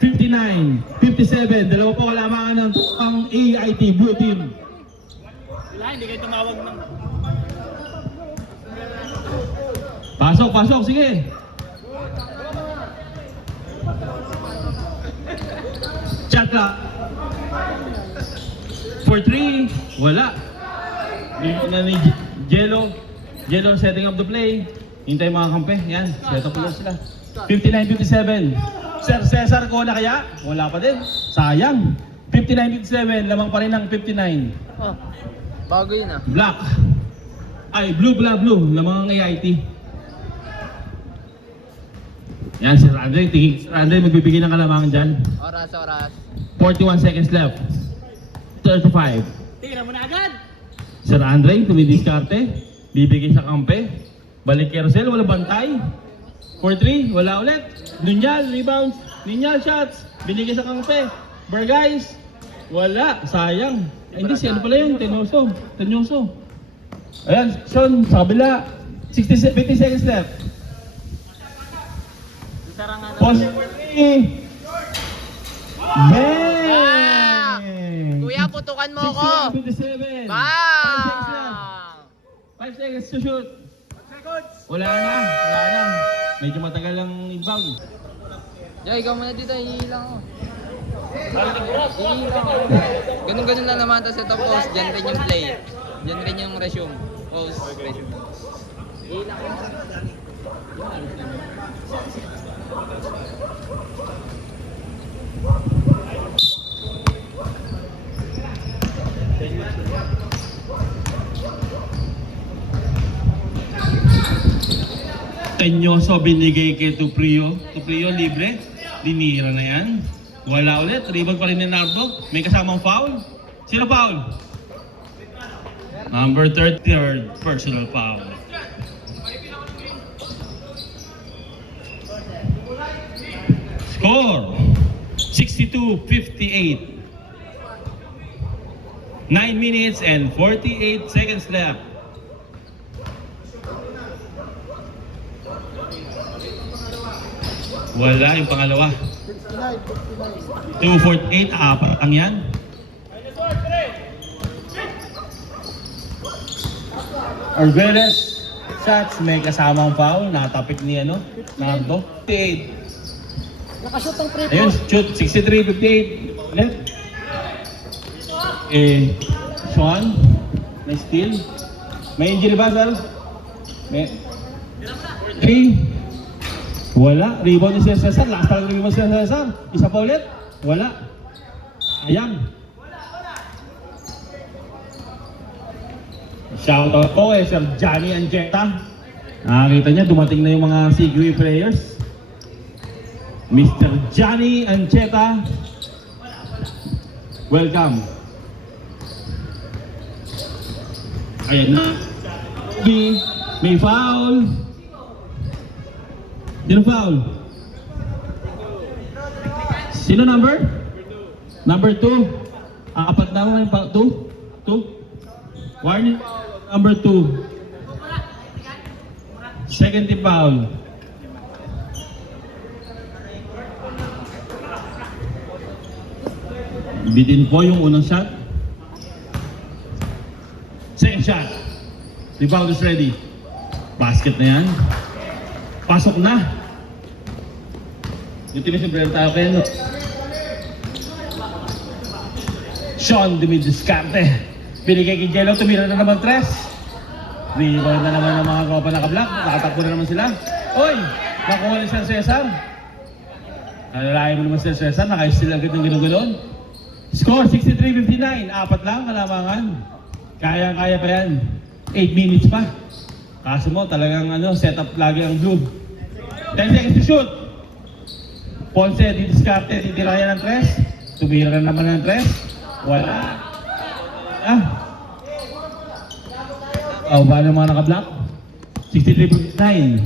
59-57. Dalawa pa wala mga ng ang AIT Blue Team. Wala, hindi kayo tumawag ng... Pasok, sige. Chat lang. 4-3, wala. Dito na ni Jello setting up the play. Hintay mga kampe, yan. Set up na sila. 59-57. Sir Cesar ko na kaya? Wala pa din. Sayang. 59-57, lamang pa rin ang 59. Oh, bago yun ah. Black. Ay, blue. Lamang ang AIT. Yan, Sir Andre. Sir Andre, magbibigay ng kalamangan dyan. Oras. 41 seconds left. 35. Tira mo na agad. Sir Andre, tumidiskarte. Bibigay sa kampe. Balik kay Rosel, wala bantay. 4-3, wala ulit. Nunyal, rebounds. Nunyal, shots. Binigay sa kampe. Barguys, wala. Sayang. Ay, hindi, si ano pala yun? Tenyoso. Ayan, Sean, sa kabila. 50 seconds left. Sarang ano. Post 3. Bang! Kuya, putukan mo ako! 57. Bang! 5 seconds to shoot. Wala na. Medyo matagal lang inbound. Jay, ikaw muna dito, hihilang ako. Ganun lang naman tas ito post, dyan rin yung play. Dyan rin yung resume. Post, resume. Hihilang ako. Tenyoso binigay kay Tuprio. Tuprio libre. Dinira na yan. Wala ulit. Rebound pa rin ni Nardo. May kasamang foul. Sino foul? Number 33rd personal foul. Score 62-58. 9 minutes and 48 seconds left. Wala yung pangalawa. 248, apat ang yan. Arguelles shots, may kasamang foul, natapik ni Nardo. 58. Nakashoot ang free Ayun, shoot, 63-58. Left. Sean, may steal. May injury ba, Sal? May... 3. Wala. Rebound ni Cesar. Last talagang rebound si Cesar. Isa pa ulit. Wala. Ayan. Shoutout po kay Sir Johnny Ancheta. Nakakita niya, dumating na yung mga Segway players. Mr. Johnny Ancheta. Welcome. Ayan na. May foul. Sino foul? Sino number? Number 2. Apat na naman pa. 2? Warning. Number 2. Second team foul. Bitin po yung unang shot. Second shot. Rebound is ready. Basket na yan. Pasok na. Yung tinisumbrero tayo kayo. Sean Dumidiscarte. Binigay kay Jello, tumira na naman 3. Rebound na naman ng mga tropa naka-block. Nakatakbo na naman sila. Oy! Nakuha ni San Cesar. Alalayan mo naman si Cesar. Naka-steal agad ng gano'n-gano'n. Score 63-59. Apat lang kalamangan. Kaya-kaya pa yan. 8 minutes pa. Kaso mo talagang set up lagi ang blue. 10 seconds to shoot. Ponce, didiscarte, titira yan ng 3. Tumira na naman ng 3. Wala. Paano mga naka-block? 63-59.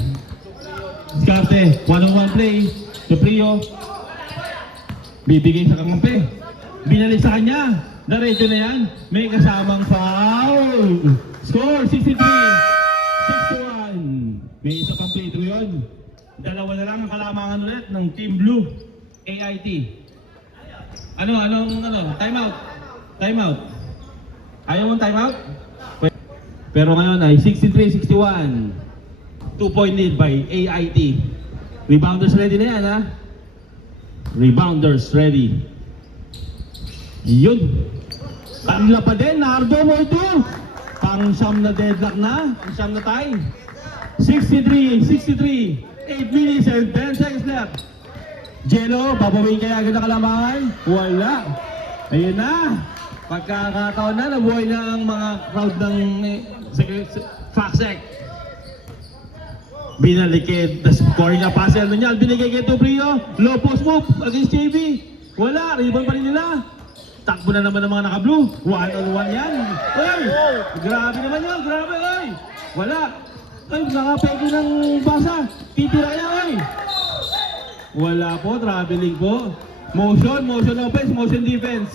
Discarte, 1-on-1 play. Tuprio. Bibigay sa kamampi. Binalik sa kanya. Diretso na yan. May kasamang foul. Score 63-61. May isa pang play through yun. Dalawa na lang ang kalamangan ulit ng Team Blue. AIT. Time out. Time out. Ayaw mong time out? Pero ngayon ay 63-61. 2-point lead by AIT. Rebounders ready na yan, ha? Rebounders ready. Yun. Kanila pa din. Nardo mo ito. Pang-siyam na deadlock na. Pang-siyam na tie. 63-63. 8 minutes and 10 seconds left. Jello, babawin kaya agad na kalamangan? Wala. Ayun na. Pagkakataon na, nabuhay na ang mga crowd ng FACSEC. Binalikid. The scoring na pass. Niya, binigay kay Tuprio. Low post move against JB. Wala. Rebound pa rin nila. Takbo na naman ng mga naka-blue. 1-on-1 yan. Oy! Grabe naman yun. Grabe, oy! Wala. Ay, nakapegi ng basa. Titira yan, oy! Wala po. Traveling po. Motion offense, motion defense.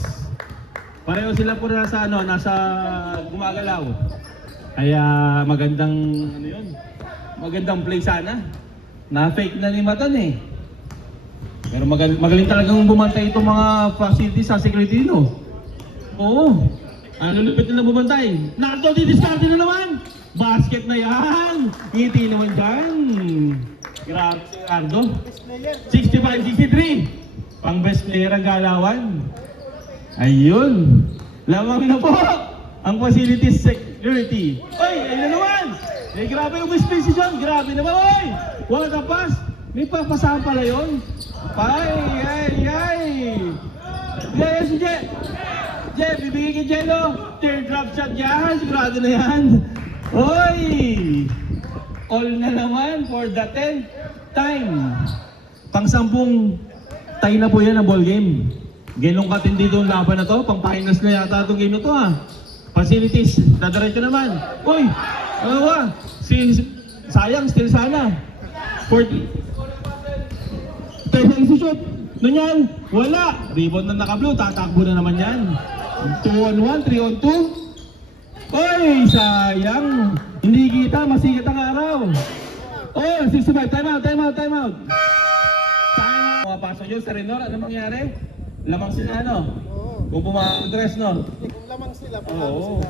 Pareho sila po nasa gumagalaw. Kaya magandang, magandang play sana. Na-fake na ni Matan eh. Pero magaling talagang bumantay itong mga facilities sa security, no? Oo. Lulupit na bumantay. Nardo, didiscarte na naman! Basket na yan! Ngiti naman dyan. Grabe si Nardo. 65-63. Pang best player ang galawan. Ayun. Lamang na po ang facilities security. Oy, ayun na naman! Grabe yung space dyan. Grabe naman, oy! Wala ka pass. May papasahan pala yun. Ay! kay Jello. Teardrop shot yan. Sigurado na yan. Hoy! All na naman for the 10th time. Pang-10 tie na po yan ang ball game. Ganong katindi itong laban na to. Pang-finals na yata itong game na to ha. Facilities, dadaretso naman. Uy! Ano ba? Sayang, still sana. 40. Tayo sa shoot. Nunyan, wala. Rebound na naka-blue, tatakbo na naman yan. 2-on-1, 3-on-2. Oy, sayang. Hindi kita, masikat ang araw. Oh, 65, time out. Sayang. Mapasok yun sa Renor, ano mangyari? Lamang sila, ano? Kung pumakadress, no? Kung lamang sila, Oo.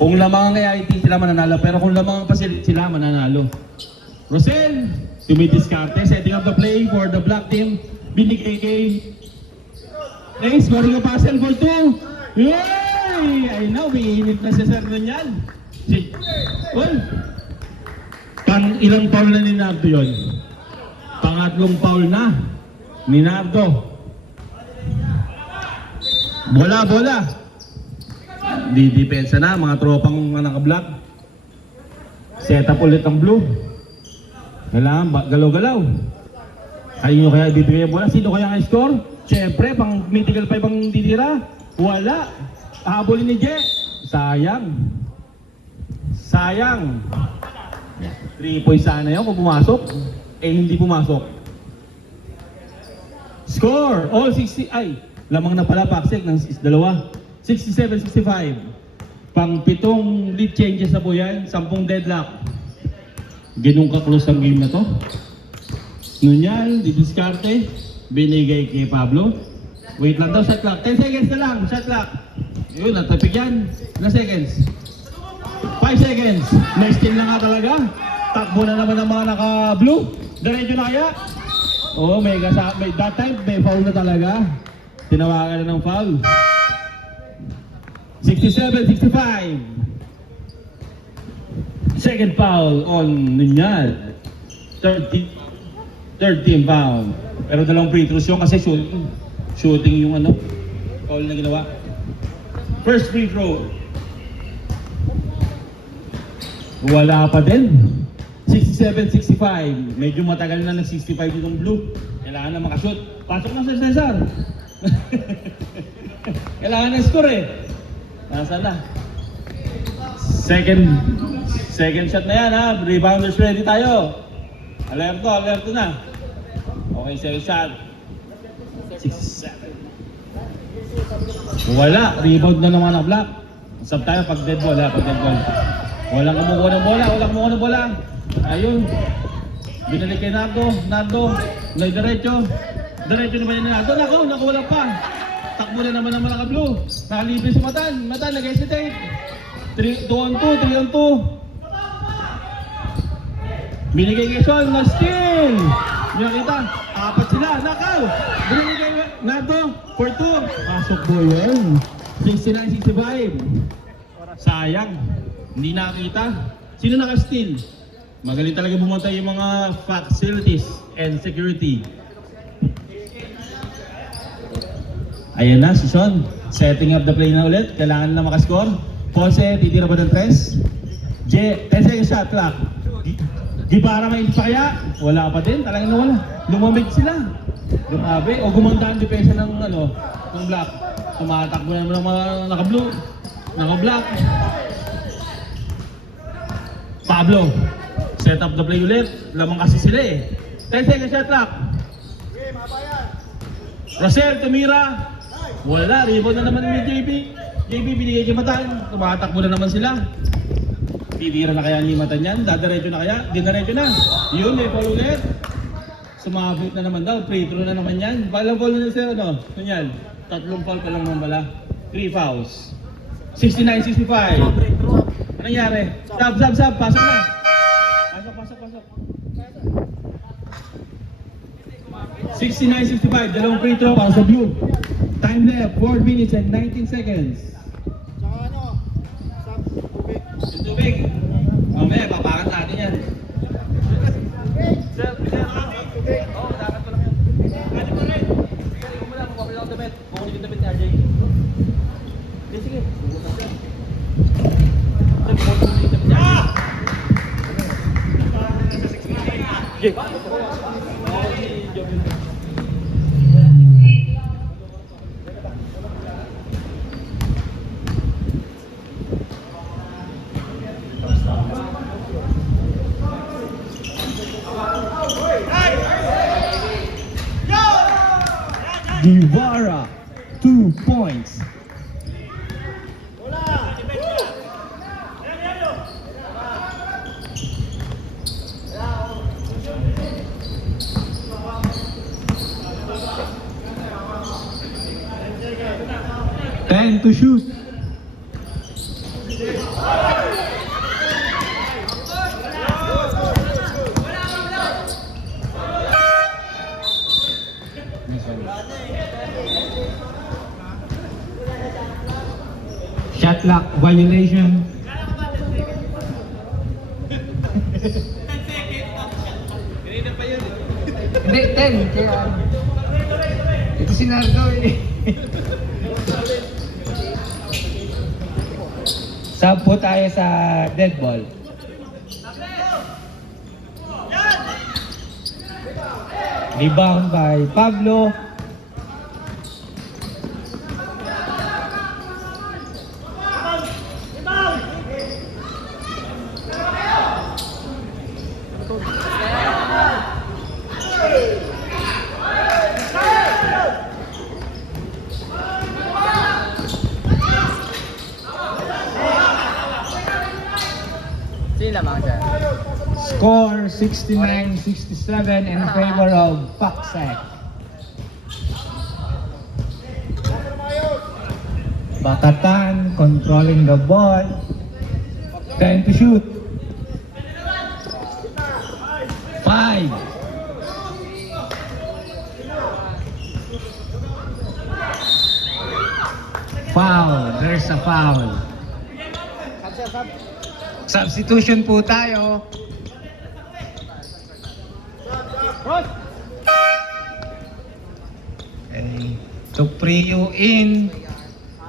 Kung lamang ang reality, sila mananalo. Pero kung lamang ang facility, sila mananalo. Rosel, tumidiskarte, setting up the play for the black team. Binigay kay Ace, scoring a puzzle for 2. Yay! Ay na, umiinit na si Sir Nunyan. Uy! Ilang foul na ni Nardo yun? Pangatlong foul na ni Nardo. Bola. Di depensa na, mga tropang naka-block. Set up ulit ang blue. Kailangan galaw-galaw. Ayun kaya bibigyan bola. Sino kaya ang score? Siyempre, pang mythical 5 ang titira. Wala. Habulin ni Je. Sayang. 3 points sana yun kung pumasok. Hindi pumasok. Score! All 60. Ay, lamang na pala Paxek ng dalawa. 67-65. Pang 7 lead changes na po yan. 10 deadlock. Ganun ka-close ang game na to. Nunyan, didiskarte. Binigay kay Pablo. Wait lang daw, shot clock. 10 seconds na lang, shot clock. Yun, natapig yan. Ilang seconds? 5 seconds. Next team na nga talaga. Takbo na naman ang mga naka-blue. Diretso na kaya? Oo, that time may foul na talaga. Tinawagan na ng foul. 67-65. Second foul on Nunyan. Third team foul. Pero dalawang free throws yun kasi shooting yung foul na ginawa. First free throw. Wala pa din. 67-65. Medyo matagal na nag-65 itong blue. Kailangan na makashoot. Pasok na Sir Cesar. Kailangan na score eh. Nasaan na? Second shot na yan ha. Rebounders ready tayo. Alerto na. Okay, second shot. 6-7. Wala. Rebound na naman ang block. Sab tayo pag dead ball ha. Walang kumukuha ng bola. Ayun. Binalik kay Nardo. Diretso naman yung Nardo. Naku, wala pa. Takbo na naman ang mga blue. Nakalipin si Matan, nag-hesitate. 2-on-2. Binigay kay Sean, na-steal. Nakita, 4 sila, nakaw. Binigay kay Nardo, for 2. Pasok po yun. 69-65. Sayang, hindi nakita. Sino naka-steal? Magaling talaga bumantay yung mga facilities and security. Ayan na, si Sean. Setting up the play na ulit. Kailangan na makascore. Ponce, titira ba ng 3? 10 seconds shot clock. Gibara may pa kaya? Wala pa din. Talagang nawala. Lumamig sila. Grabe. O gumanda ang depensa ng black. Tumatakbo na naman ng mga naka-blue. Naka-black. Pablo. Set up the play ulit. Lamang kasi sila eh. 10 seconds shot clock. Rosel, tumira. Wala. Rebound na naman ni JB. JB binigay kay Matan. Tumatakbo na naman sila. Titira na kaya ni Matan yan? Dadaretso na kaya? Dinaretso na. Yun, may foul ulit. Sumabot na naman daw. Free throw na naman yan. Palang foul na sir, Yan. 3 foul pa lang naman pala. 3 fouls. 69-65. Anong nangyari? Sab. Pasok na. Pasok. 69-65. Dalawang free throw para sa blue. Time left. 4 minutes and 19 seconds. Tsaka Tubig. Mamaya, papakat natin yan. Sir. Oo, dapat ko lang yan. Pwede mo rin. Pwede mo lang, kumapit ako damit. Kukunin yung damit ni RJ. Guevara, 2 points. Ten to shoot. Shot clock violation. Hindi, 10. Kaya ito si Nardo eh. Sub po tayo sa dead ball. Rebound by Pablo. Sino lamang dyan? Score 69-67 in favor of Paksak. Bakatan controlling the ball. 10 to shoot. 5. Foul. There's a foul. Substitution po tayo. Okay. Tuprio in.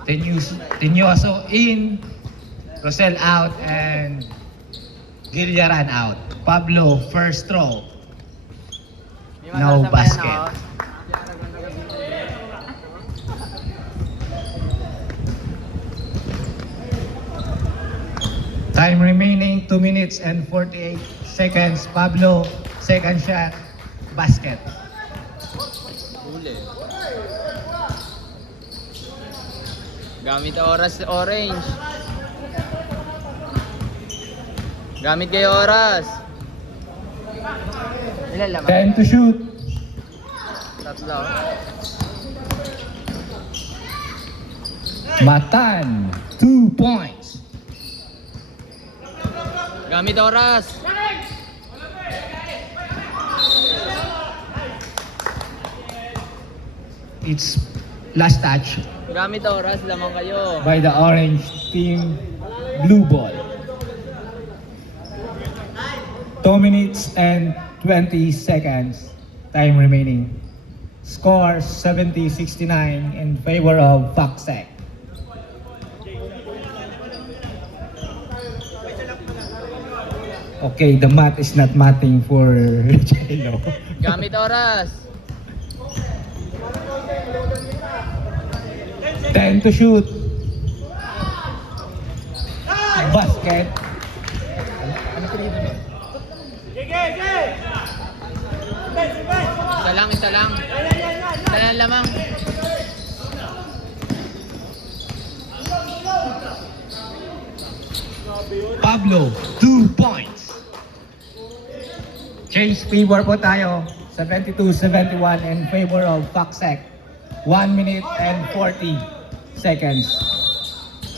Tenyoso in. Rosel out and Gilliaran out. Pablo first throw. No basket. Time remaining 2 minutes and 48 seconds. Pablo, second shot, basket. Huli. Gamit oras orange. Gamit kayo oras. Ilan lamang? 10 to shoot. Tatlo. Matan, 2 points. Gamit oras. It's last touch Gamit oras lamang kayo. by the orange team, blue ball. 2 minutes and 20 seconds. Time remaining. Score 70-69 in favor of Paksak. Okay, the math is not matting for Jello. Gamit oras. 10 to shoot. Basket. Isa lang, isa lang. Isa lang lamang. Pablo, 2 points. Change favor po tayo. 72-71 in favor of Paksak. 1 minute and 40 seconds.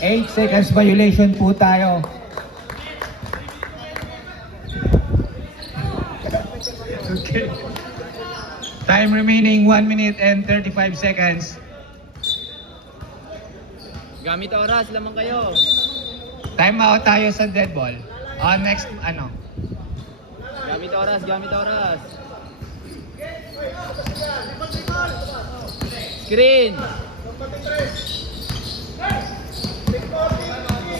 8 seconds violation po tayo. Okay. Time remaining 1 minute and 35 seconds. Gamit oras lamang kayo. Time out tayo sa dead ball. Next, ano? Gamit oras, gamit oras. Screen.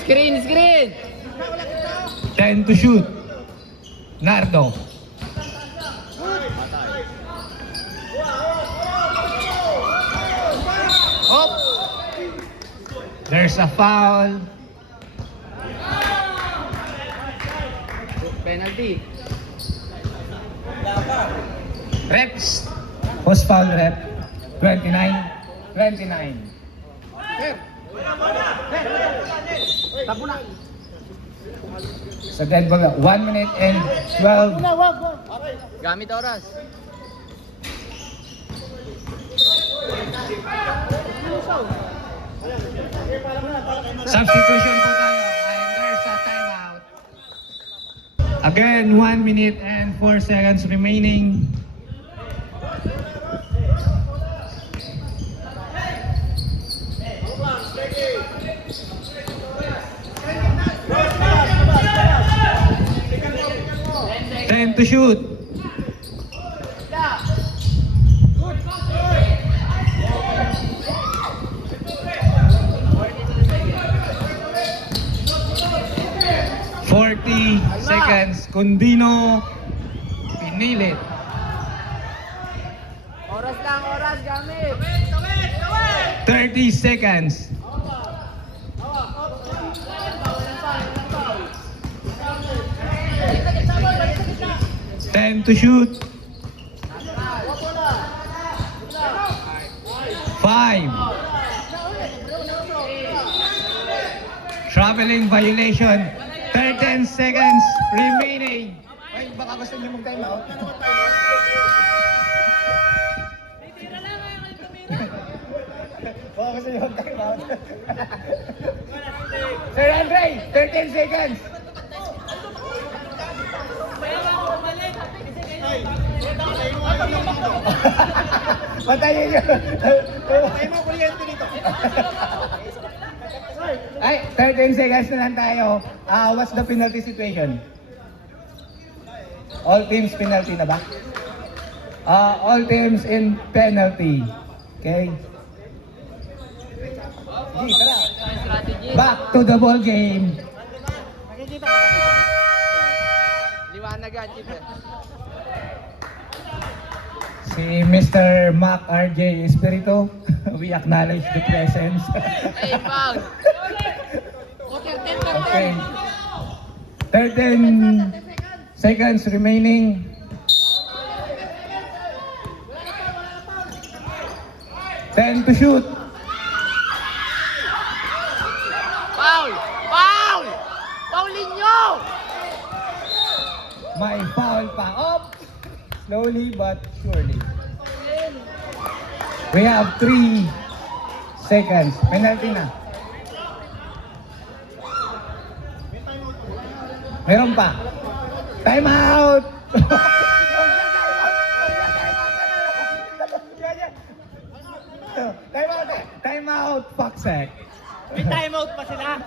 Screen, screen! 10 to shoot. Nardo. Hop! There's a foul. Penalty. Reps. Post foul rep. 29. 29. Sa dead ball, 1 minute and 12. Gamit oras. Substitution po tayo. And there's a timeout. Again, 1 minute and 4 seconds remaining. Time to shoot. Seconds, Condino, pinilit. Oras lang, oras, gamit. 30 seconds. Ten to shoot. 5. Traveling violation. 13 seconds remaining. Ay, baka gusto niyo mag-time out. Baka gusto niyo mag-time out. Sir Andre, 13 seconds. Patayin niyo. Ay mo, kuryente dito. Ay, 13 seconds na lang tayo. What's the penalty situation? All teams penalty na ba? All teams in penalty. Okay? Sige, tara. Strategy. Back to the ball game. Liwanag yan, Chip. Si Mr. Mac RJ Espirito, we acknowledge the presence. Ay, foul. Okay. 13 seconds remaining. Ten to shoot. Foul! Foul! Foulin nyo! May foul pa. Up! Slowly but surely. We have 3 seconds. Penalty na. Meron pa. Time out! Time out! Time out! Fuck sec. May timeout pa sila.